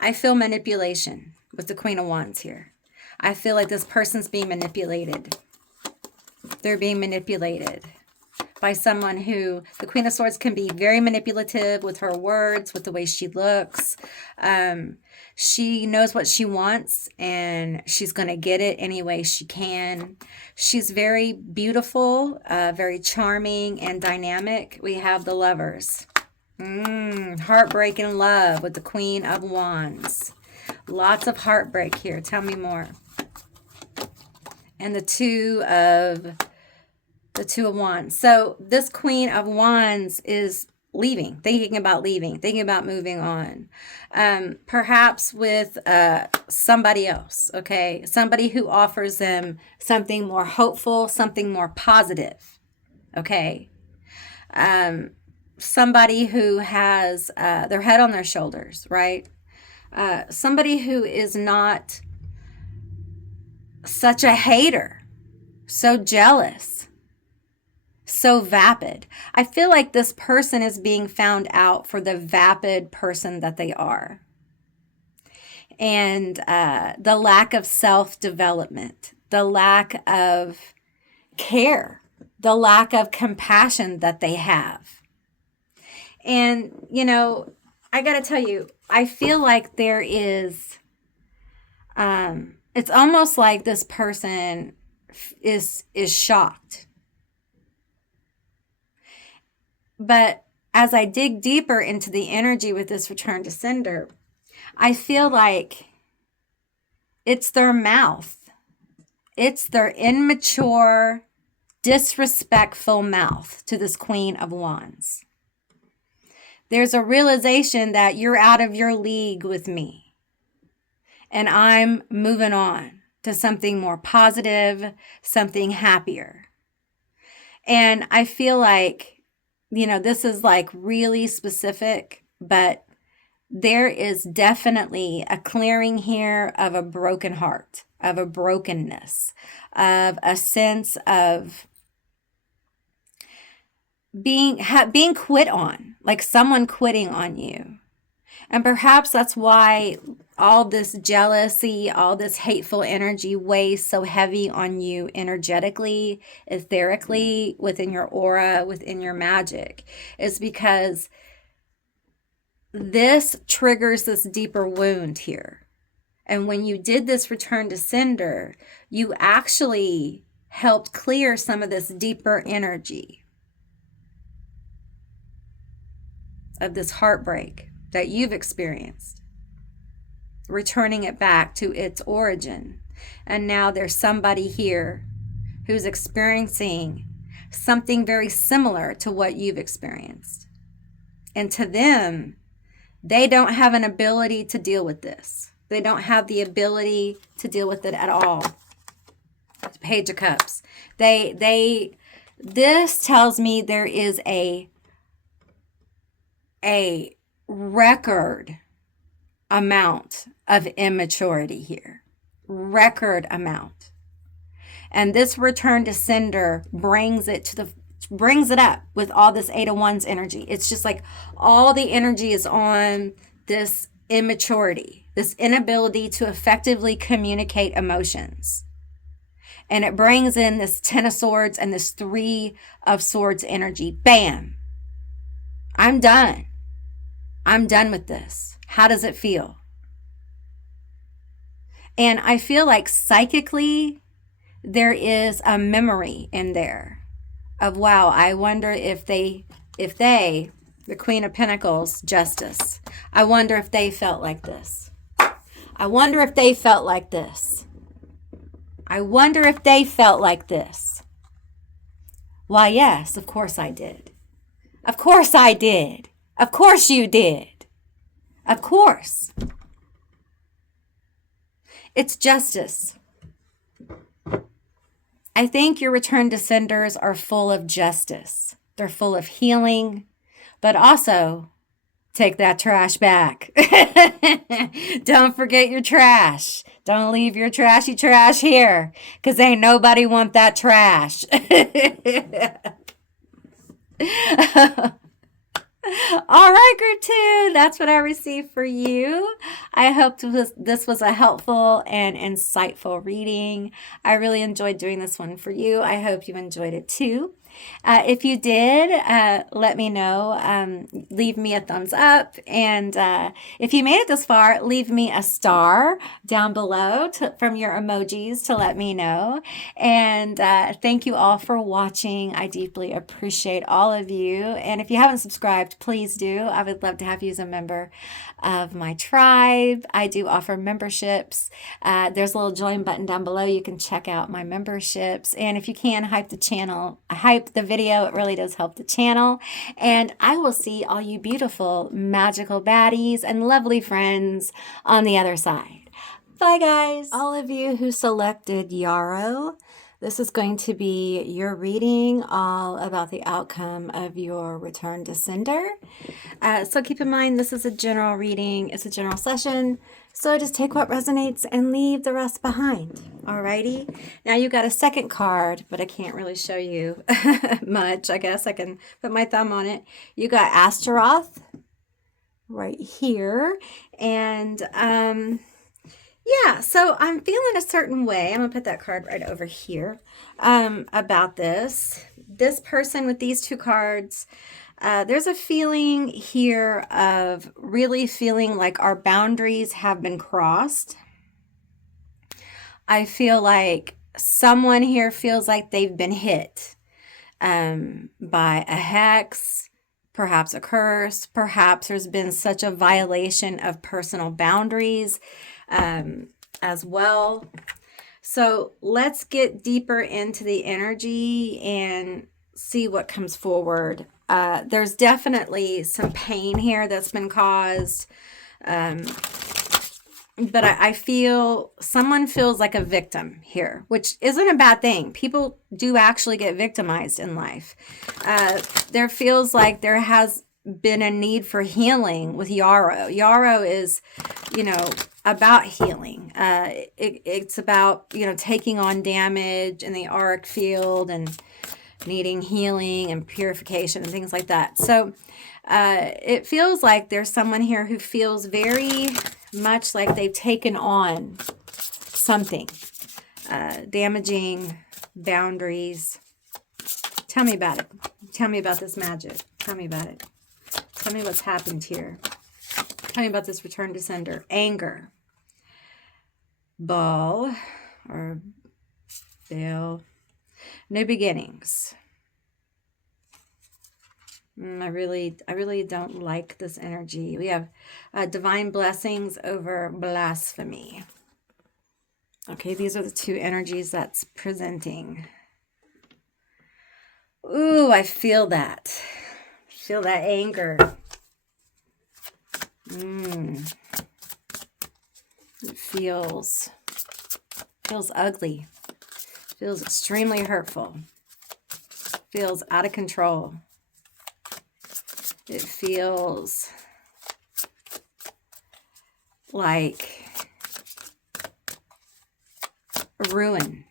I feel manipulation with the Queen of Wands here. I feel like this person's being manipulated. They're being manipulated by someone who, the Queen of Swords can be very manipulative with her words, with the way she looks. She knows what she wants and she's going to get it any way she can. She's very beautiful, very charming and dynamic. We have the Lovers. Heartbreak and love with the Queen of Wands. Lots of heartbreak here. Tell me more. And the Two of Wands. So this Queen of Wands is leaving, thinking about leaving, thinking about moving on. Perhaps with somebody else, okay? Somebody who offers them something more hopeful, something more positive, okay? Somebody who has their head on their shoulders, right? Somebody who is not such a hater, so jealous, so vapid. I feel like this person is being found out for the vapid person that they are. And the lack of self-development, the lack of care, the lack of compassion that they have. And, you know, I got to tell you, I feel like there is, it's almost like this person is shocked. But as I dig deeper into the energy with this return to sender, I feel like it's their mouth. It's their immature, disrespectful mouth to this Queen of Wands. There's a realization that you're out of your league with me. And I'm moving on to something more positive, something happier. And I feel like, you know, this is like really specific, but there is definitely a clearing here of a broken heart, of a brokenness, of a sense of being quit on, like someone quitting on you. And perhaps that's why all this jealousy, all this hateful energy weighs so heavy on you energetically, etherically, within your aura, within your magic, is because this triggers this deeper wound here. And when you did this return to sender, you actually helped clear some of this deeper energy of this heartbreak. that you've experienced, returning it back to its origin. And now there's somebody here who's experiencing something very similar to what you've experienced. And to them, they don't have an ability to deal with this. They don't have the ability to deal with it at all. Page of Cups. This tells me there is a record amount of immaturity here. Record amount. And this return to sender brings it up with all this Eight of Wands energy. It's just like all the energy is on this immaturity, this inability to effectively communicate emotions. And it brings in this Ten of Swords and this Three of Swords energy. Bam! I'm done. I'm done with this. How does it feel? And I feel like psychically, there is a memory in there of, wow, I wonder if they, the Queen of Pentacles, Justice, I wonder if they felt like this. I wonder if they felt like this. I wonder if they felt like this. Why, yes, of course I did. Of course I did. Of course you did. Of course. It's justice. I think your return to senders are full of justice. They're full of healing, but also take that trash back. Don't forget your trash. Don't leave your trashy trash here, because ain't nobody want that trash. All right, group 2, that's what I received for you. I hope this was a helpful and insightful reading. I really enjoyed doing this one for you. I hope you enjoyed it too. If you did, let me know. Leave me a thumbs up. And if you made it this far, leave me a star down below from your emojis to let me know. And thank you all for watching. I deeply appreciate all of you. And if you haven't subscribed, please do. I would love to have you as a member of my tribe. I do offer memberships. There's a little join button down below. You can check out my memberships. And if you can, hype the channel, hype the video. It really does help the channel. And I will see all you beautiful, magical baddies and lovely friends on the other side. Bye, guys. All of you who selected Yarrow, this is going to be your reading all about the outcome of your return to sender. So keep in mind, this is a general reading. It's a general session. So just take what resonates and leave the rest behind. Alrighty. Now you got a second card, but I can't really show you much. I guess I can put my thumb on it. You got Astaroth right here. And yeah, so I'm feeling a certain way. I'm going to put that card right over here about this. This person with these two cards, there's a feeling here of really feeling like our boundaries have been crossed. I feel like someone here feels like they've been hit by a hex, perhaps a curse, perhaps there's been such a violation of personal boundaries as well. So let's get deeper into the energy and see what comes forward. There's definitely some pain here that's been caused. But I feel someone feels like a victim here, which isn't a bad thing. People do actually get victimized in life. There feels like there has been a need for healing with Yarrow. Yarrow is, about healing. It's about, taking on damage in the auric field and needing healing and purification and things like that. So it feels like there's someone here who feels very much like they've taken on something, damaging boundaries. Tell me about it. Tell me about this magic. Tell me about it. Tell me what's happened here. Tell me about this return to sender. Anger. Ball or veil. New beginnings. I really don't like this energy. We have divine blessings over blasphemy. Okay, these are the two energies that's presenting. Ooh, I feel that. Feel that anger. It feels ugly. Feels extremely hurtful. Feels out of control. It feels like ruin.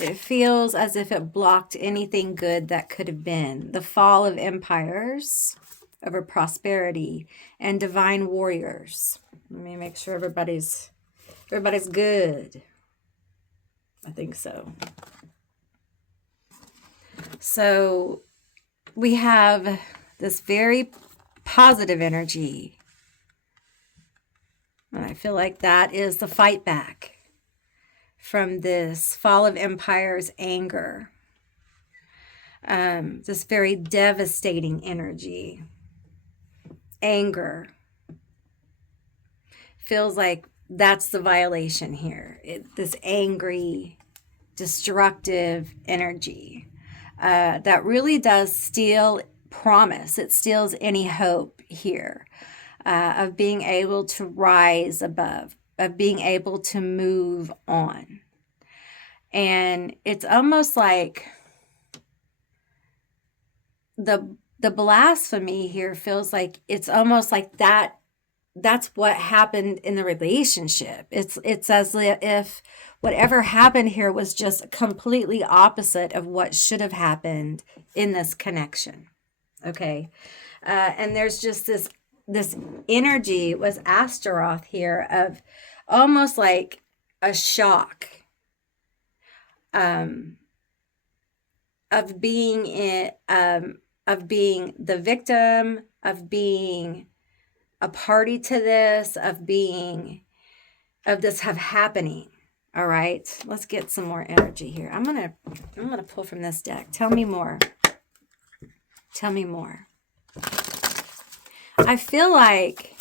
It feels as if it blocked anything good that could have been. The fall of empires over prosperity and divine warriors. Let me make sure everybody's good. I think so. So we have this very positive energy. And I feel like that is the fight back from this fall of empires anger. This very devastating energy. Anger. Feels like that's the violation here. This angry, destructive energy that really does steal promise. It steals any hope here of being able to rise above, of being able to move on. And it's almost like the blasphemy here feels like it's almost like that's what happened in the relationship. It's as if whatever happened here was just completely opposite of what should have happened in this connection. Okay. And there's just this energy was Astaroth here of almost like a shock of being the victim, of being a party to this, of this have happening. All right, let's get some more energy here. I'm gonna pull from this deck. Tell me more. I feel like,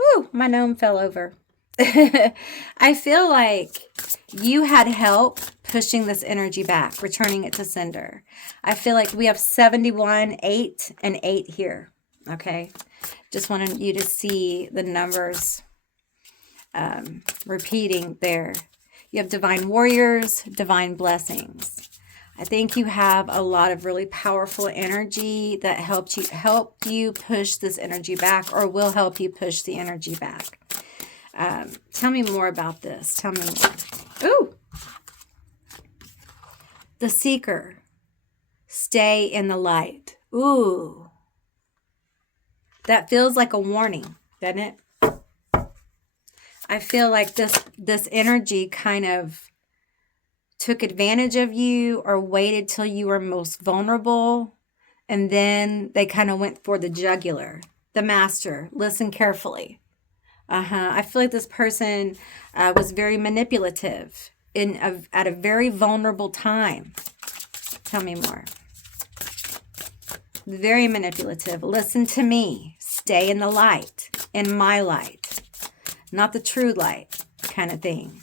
ooh, my gnome fell over. I feel like you had help pushing this energy back, returning it to sender. I feel like we have 71, 8, and 8 here. Okay. Just wanted you to see the numbers repeating there. You have divine warriors, divine blessings. I think you have a lot of really powerful energy that helped you push this energy back, or will help you push the energy back. Tell me more about this. Tell me more. Ooh. The seeker. Stay in the light. Ooh. That feels like a warning, doesn't it? I feel like this energy kind of took advantage of you or waited till you were most vulnerable, and then they kind of went for the jugular. The master. Listen carefully. I feel like this person was very manipulative at a very vulnerable time. Tell me more. Very manipulative. Listen to me. Stay in the light. In my light. Not the true light kind of thing.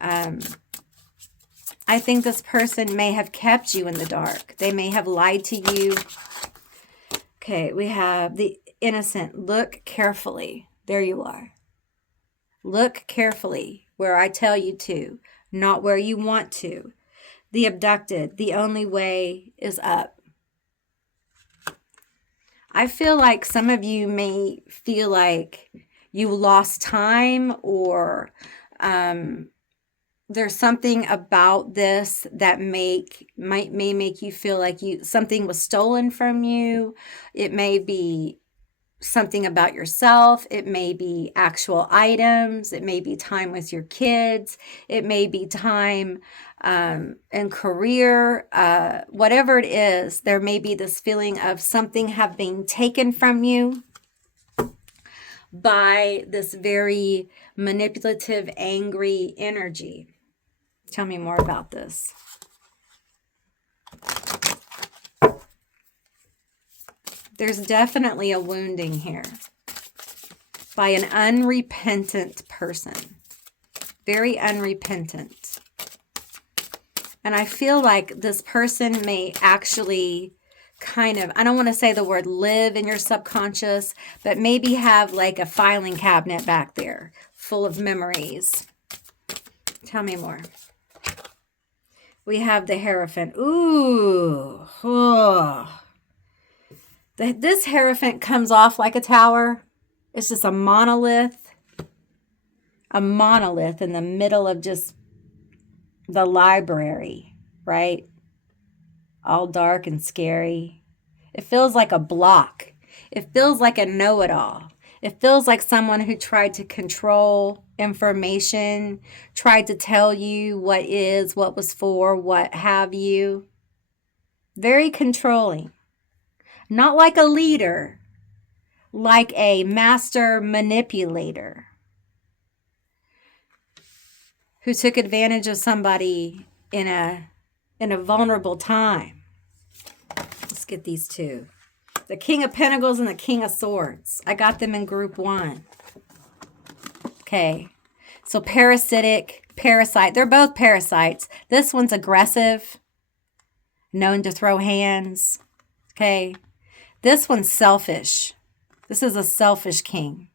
I think this person may have kept you in the dark. They may have lied to you. Okay, we have the innocent. Look carefully. There you are. Look carefully where I tell you to, not where you want to. The abducted. The only way is up. I feel like some of you may feel like you lost time, or there's something about this that may make you feel like something was stolen from you. It may be something about yourself. It may be actual items. It may be time with your kids. It may be time and career. Whatever it is, there may be this feeling of something have been taken from you by this very manipulative, angry energy. Tell me more about this. There's definitely a wounding here by an unrepentant person. Very unrepentant. And I feel like this person may actually kind of, I don't want to say the word live in your subconscious, but maybe have like a filing cabinet back there full of memories. Tell me more. We have the Hierophant. Ooh. Oh. This Hierophant comes off like a tower. It's just a monolith. A monolith in the middle of just the library, right? All dark and scary. It feels like a block. It feels like a know-it-all. It feels like someone who tried to control information, tried to tell you what is, what was for, what have you. Very controlling. Not like a leader, like a master manipulator who took advantage of somebody in a vulnerable time. Let's get these two. The King of Pentacles and the King of Swords. I got them in group 1. Okay. So parasitic, parasite. They're both parasites. This one's aggressive, known to throw hands. Okay. This one's selfish. This is a selfish king.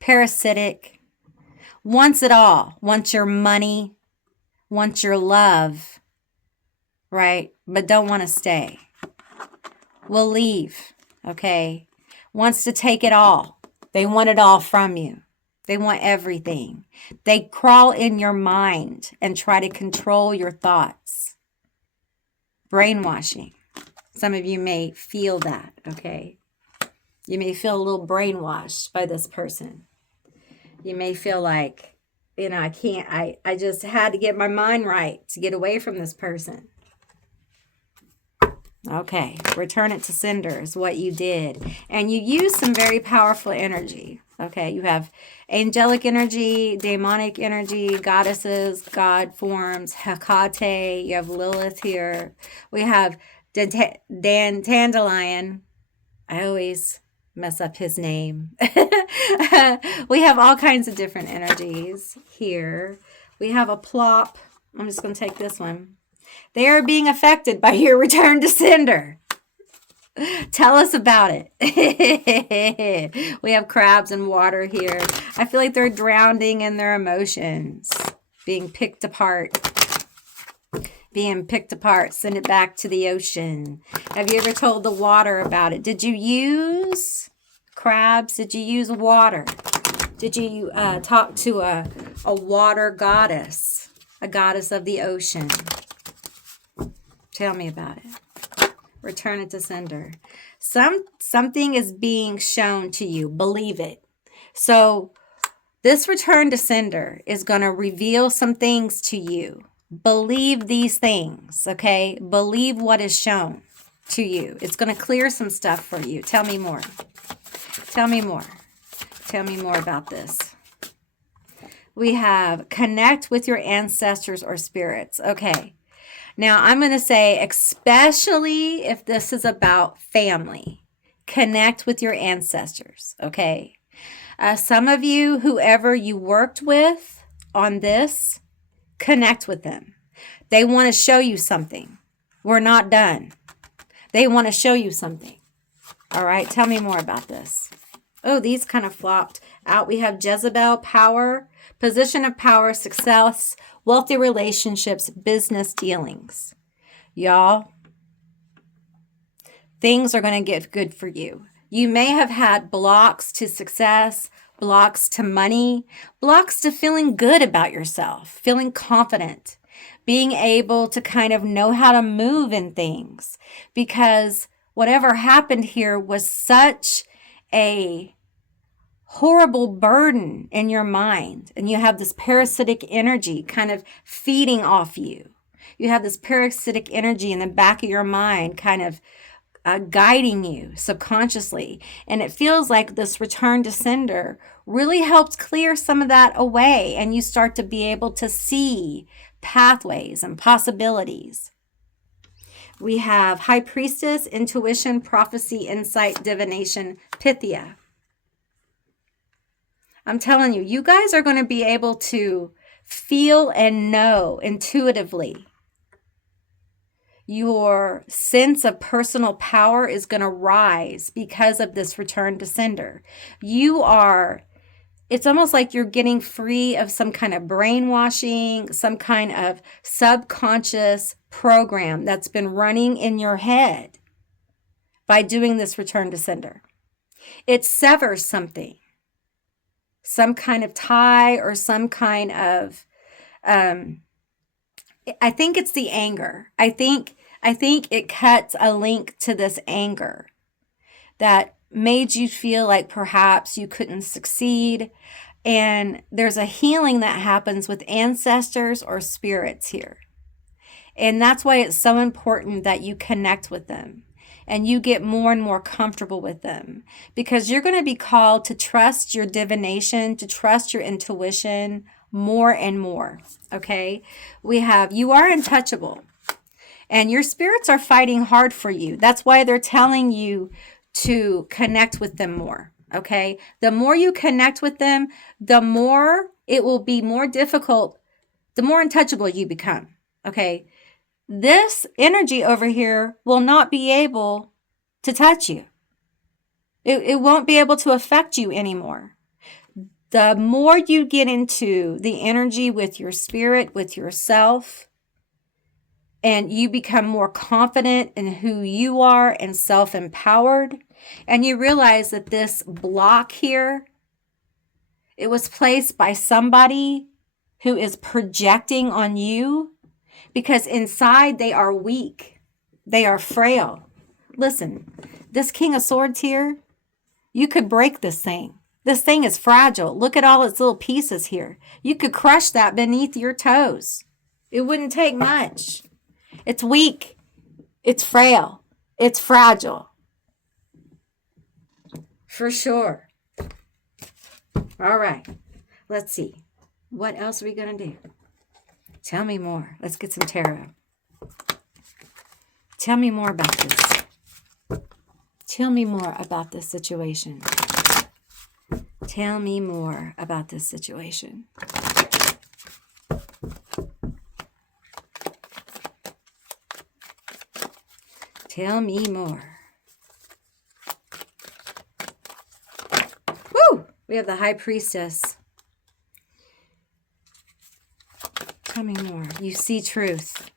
Parasitic. Wants it all. Wants your money. Wants your love. Right? But don't want to stay. Will leave. Okay? Wants to take it all. They want it all from you. They want everything. They crawl in your mind and try to control your thoughts. Brainwashing. Some of you may feel that, okay? You may feel a little brainwashed by this person. You may feel like, I just had to get my mind right to get away from this person. Okay, return it to sender is what you did. And you use some very powerful energy. Okay, you have angelic energy, demonic energy, goddesses, god forms, Hecate. You have Lilith here. We have Dandelion. I always mess up his name. We have all kinds of different energies here. We have a plop. I'm just going to take this one. They are being affected by your return to sender. Tell us about it. We have crabs and water here. I feel like they're drowning in their emotions, being picked apart. Being picked apart. Send it back to the ocean. Have you ever told the water about it? Did you use crabs? Did you use water? Did you talk to a water goddess? A goddess of the ocean? Tell me about it. Return it to sender. Something is being shown to you. Believe it. So this return to sender is going to reveal some things to you. Believe these things, okay? Believe what is shown to you. It's going to clear some stuff for you. Tell me more. Tell me more. Tell me more about this. We have connect with your ancestors or spirits. Okay. Now, I'm going to say, especially if this is about family, connect with your ancestors, okay? Some of you, whoever you worked with on this, connect with them. They want to show you something. We're not done. They want to show you something. All right, tell me more about this. Oh, these kind of flopped out. We have Jezebel, power, position of power, success, wealthy relationships, business dealings. Y'all, things are going to get good for you. You may have had blocks to success, blocks to money, blocks to feeling good about yourself, feeling confident, being able to kind of know how to move in things. Because whatever happened here was such a horrible burden in your mind, and you have this parasitic energy kind of feeding off you. You have this parasitic energy in the back of your mind kind of guiding you subconsciously, and it feels like this return to sender really helped clear some of that away, and you start to be able to see pathways and possibilities. We have High Priestess, Intuition, Prophecy, Insight, Divination, Pythia. I'm telling you, you guys are going to be able to feel and know intuitively. Your sense of personal power is going to rise because of this return to sender. It's almost like you're getting free of some kind of brainwashing, some kind of subconscious program that's been running in your head by doing this return to sender. It severs something, some kind of tie or some kind of, I think it's the anger. I think it cuts a link to this anger that made you feel like perhaps you couldn't succeed. And there's a healing that happens with ancestors or spirits here. And that's why it's so important that you connect with them and you get more and more comfortable with them, because you're going to be called to trust your divination, to trust your intuition more and more. Okay. We have, you are untouchable and your spirits are fighting hard for you. That's why they're telling you to connect with them more. Okay. The more you connect with them, the more it will be more difficult, the more untouchable you become. Okay. This energy over here will not be able to touch you. It won't be able to affect you anymore. The more you get into the energy with your spirit, with yourself, and you become more confident in who you are and self-empowered, and you realize that this block here, it was placed by somebody who is projecting on you, because inside they are weak. They are frail. Listen, this King of Swords here, you could break this thing. This thing is fragile. Look at all its little pieces here. You could crush that beneath your toes. It wouldn't take much. It's weak. It's frail. It's fragile. For sure. All right. Let's see. What else are we going to do? Tell me more. Let's get some tarot. Tell me more about this. Tell me more about this situation. Tell me more about this situation. Tell me more. Woo! We have the High Priestess. Tell me more. You see truth.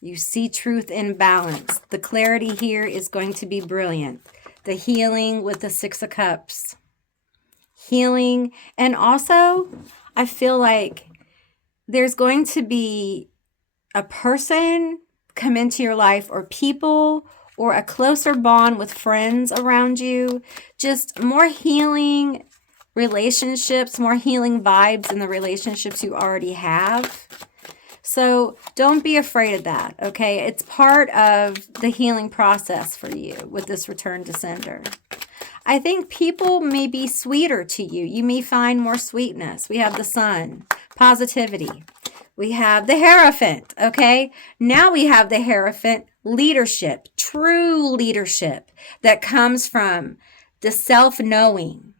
You see truth in balance. The clarity here is going to be brilliant. The healing with the Six of Cups. Healing. And also, I feel like there's going to be a person come into your life, or people, or a closer bond with friends around you. Just more healing relationships, more healing vibes in the relationships you already have. So don't be afraid of that, okay? It's part of the healing process for you with this return to sender. I think people may be sweeter to you. You may find more sweetness. We have the Sun, positivity. We have the Hierophant, okay? Now we have the Hierophant, leadership, true leadership that comes from the self-knowing,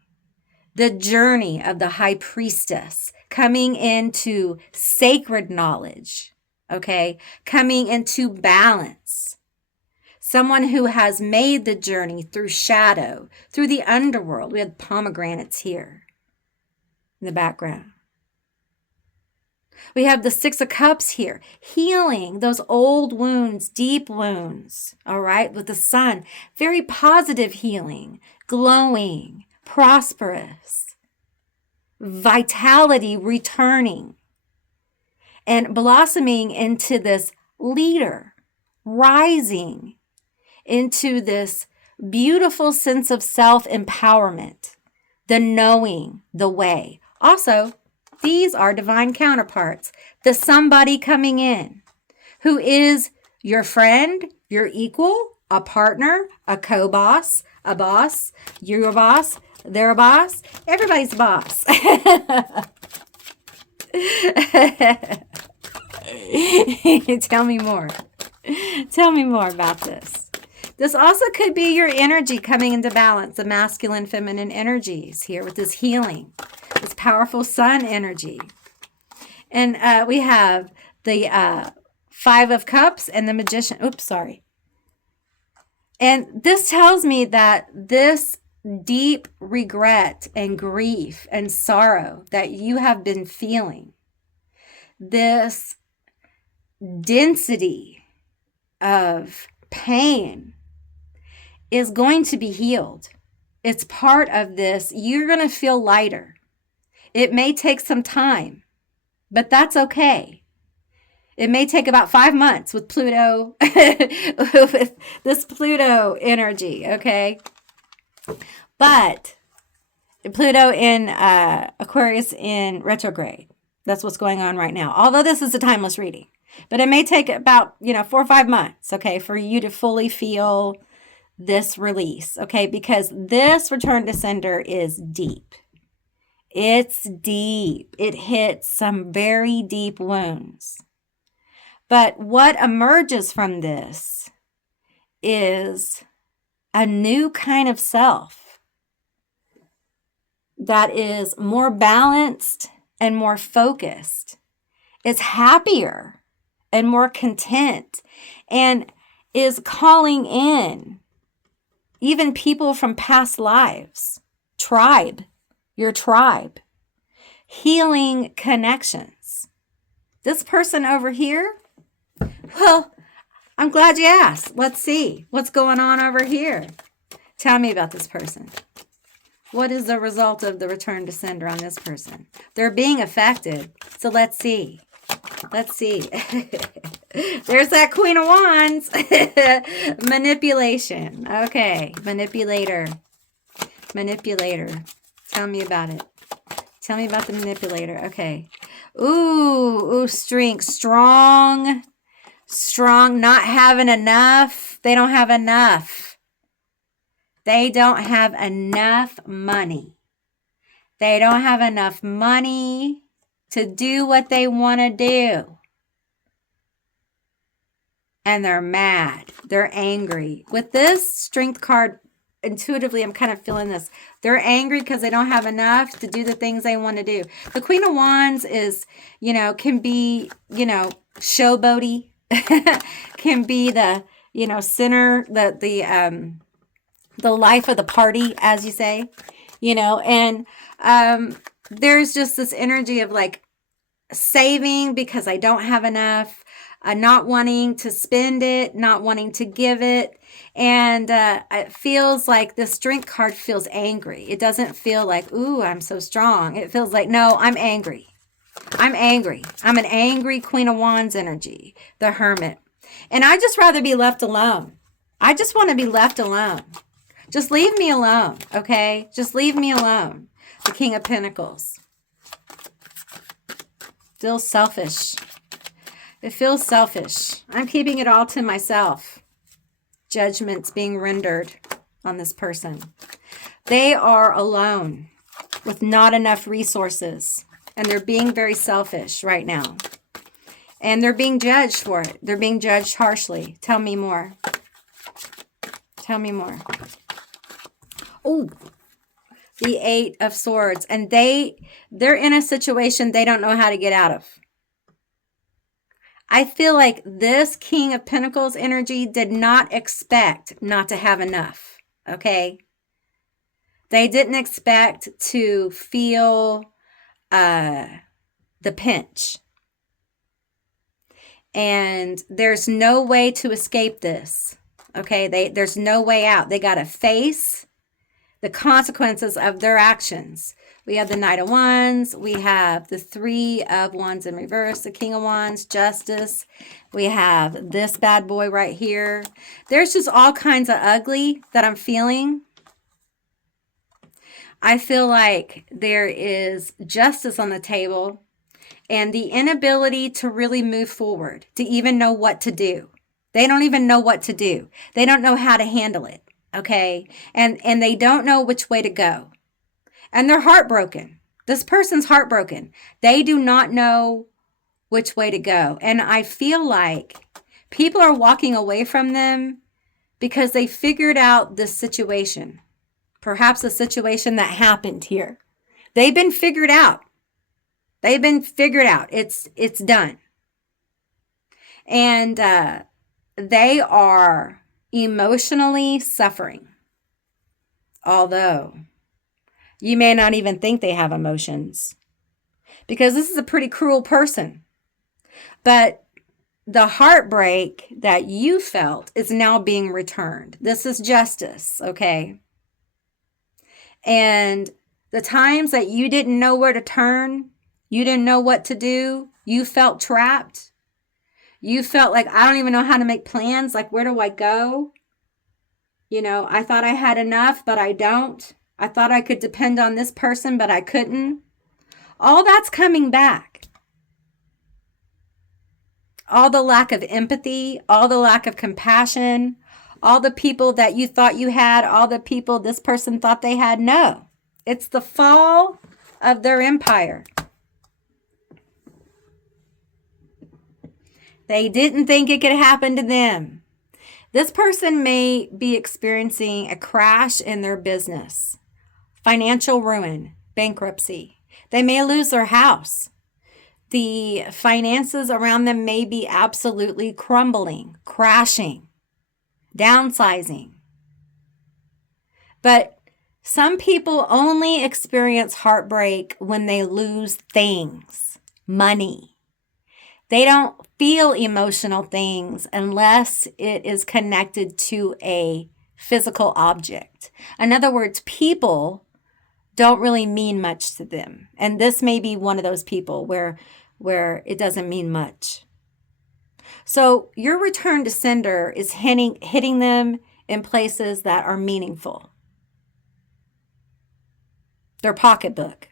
the journey of the High Priestess, coming into sacred knowledge, okay? Coming into balance. Someone who has made the journey through shadow, through the underworld. We have pomegranates here in the background. We have the Six of Cups here, healing those old wounds, deep wounds, all right, with the Sun. Very positive healing, glowing, prosperous, vitality returning, and blossoming into this leader, rising into this beautiful sense of self-empowerment, the knowing the way. Also, these are divine counterparts. The somebody coming in who is your friend, your equal, a partner, a co-boss, a boss, you're a boss, they're a boss, everybody's a boss. Tell me more. Tell me more about this. This also could be your energy coming into balance, the masculine, feminine energies here with this healing, this powerful sun energy. And we have the Five of Cups and the Magician. Oops, sorry. And this tells me that this deep regret and grief and sorrow that you have been feeling, this density of pain is going to be healed. It's part of this. You're going to feel lighter. It may take some time, but that's okay. It may take about 5 months with Pluto, with this Pluto energy, okay? But Pluto in Aquarius in retrograde. That's what's going on right now. Although this is a timeless reading. But it may take about, 4 or 5 months, okay, for you to fully feel this release, okay? Because this return to sender is deep. It's deep. It hits some very deep wounds. But what emerges from this is a new kind of self that is more balanced and more focused. It's happier and more content and is calling in even people from past lives, your tribe, healing connections. This person over here, well, I'm glad you asked. Let's see what's going on over here. Tell me about this person. What is the result of the return to sender on this person? They're being affected. So let's see. Let's see. There's that Queen of Wands. Manipulation. Okay. Manipulator. Tell me about it. Tell me about the manipulator. Okay. Ooh, strength. Strong, not having enough. They don't have enough. They don't have enough money. They don't have enough money to do what they want to do. And they're mad. They're angry. With this strength card, intuitively, I'm kind of feeling this. They're angry because they don't have enough to do the things they want to do. The Queen of Wands is, can be, showboaty. Can be the, center, the life of the party, as you say, and there's just this energy of like saving because I don't have enough, not wanting to spend it, not wanting to give it. And it feels like the strength card feels angry. It doesn't feel like, ooh, I'm so strong. It feels like, no, I'm angry. I'm an angry Queen of Wands energy, the Hermit. And I just rather be left alone. I just want to be left alone. Just leave me alone, okay? Just leave me alone. The King of Pentacles. Feels selfish. It feels selfish. I'm keeping it all to myself. Judgments being rendered on this person. They are alone with not enough resources. And they're being very selfish right now. And they're being judged for it. They're being judged harshly. Tell me more. Tell me more. Oh, the Eight of Swords. And they're in a situation they don't know how to get out of. I feel like this King of Pentacles energy did not expect not to have enough. Okay? They didn't expect to feel the pinch. And there's no way to escape this. Okay? There's no way out. They got to face the consequences of their actions. We have the Knight of Wands. We have the Three of Wands in reverse, the King of Wands, Justice. We have this bad boy right here. There's just all kinds of ugly that I'm feeling. I feel like there is justice on the table and the inability to really move forward, to even know what to do. They don't even know what to do. They don't know how to handle it. Okay. And they don't know which way to go. And they're heartbroken. This person's heartbroken. They do not know which way to go. And I feel like People are walking away from them because they figured out this situation. Perhaps a situation that happened here. They've been figured out. They've been figured out. It's done. And they are emotionally suffering. Although you may not even think they have emotions, because this is a pretty cruel person. But the heartbreak that you felt is now being returned. This is justice, okay? And the times that you didn't know where to turn, you didn't know what to do, you felt trapped, you felt like, I don't even know how to make plans, like, where do I go? You know, I thought I had enough, but I don't. I thought I could depend on this person, but I couldn't. All that's coming back. All the lack of empathy, all the lack of compassion, all the people that you thought you had, all the people this person thought they had. No, it's the fall of their empire. They didn't think it could happen to them. This person may be experiencing a crash in their business, financial ruin, bankruptcy. They may lose their house. The finances around them may be absolutely crumbling, crashing, downsizing. But some people only experience heartbreak when they lose things, money. They don't feel emotional things unless it is connected to a physical object. In other words, people don't really mean much to them. And this may be one of those people where it doesn't mean much. So your return to sender is hitting them in places that are meaningful. Their pocketbook.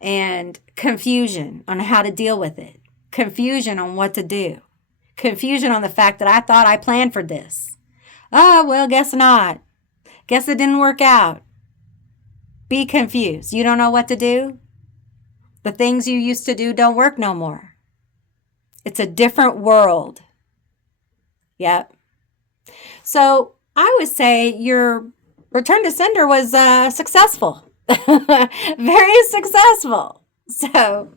And confusion on how to deal with it. Confusion on what to do. Confusion on the fact that I thought I planned for this. Oh, well, guess not. Guess it didn't work out. Be confused. You don't know what to do? The things you used to do don't work no more. It's a different world. Yep. So I would say your return to sender was successful. Very successful. So,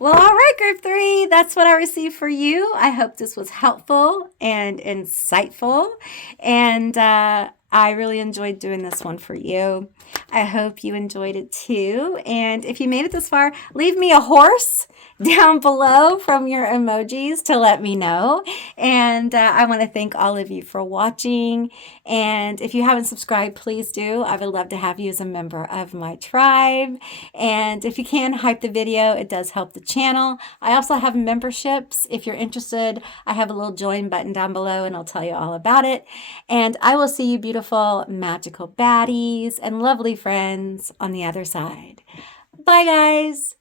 well, all right, group 3, that's what I received for you. I hope this was helpful and insightful. And I really enjoyed doing this one for you. I hope you enjoyed it too. And if you made it this far, leave me a horse down below from your emojis to let me know. And I want to thank all of you for watching. And if you haven't subscribed, please do. I would love to have you as a member of my tribe. And if you can, hype the video. It does help the channel. I also have memberships. If you're interested, I have a little join button down below and I'll tell you all about it. And I will see you beautiful, magical baddies and lovely friends on the other side. Bye, guys.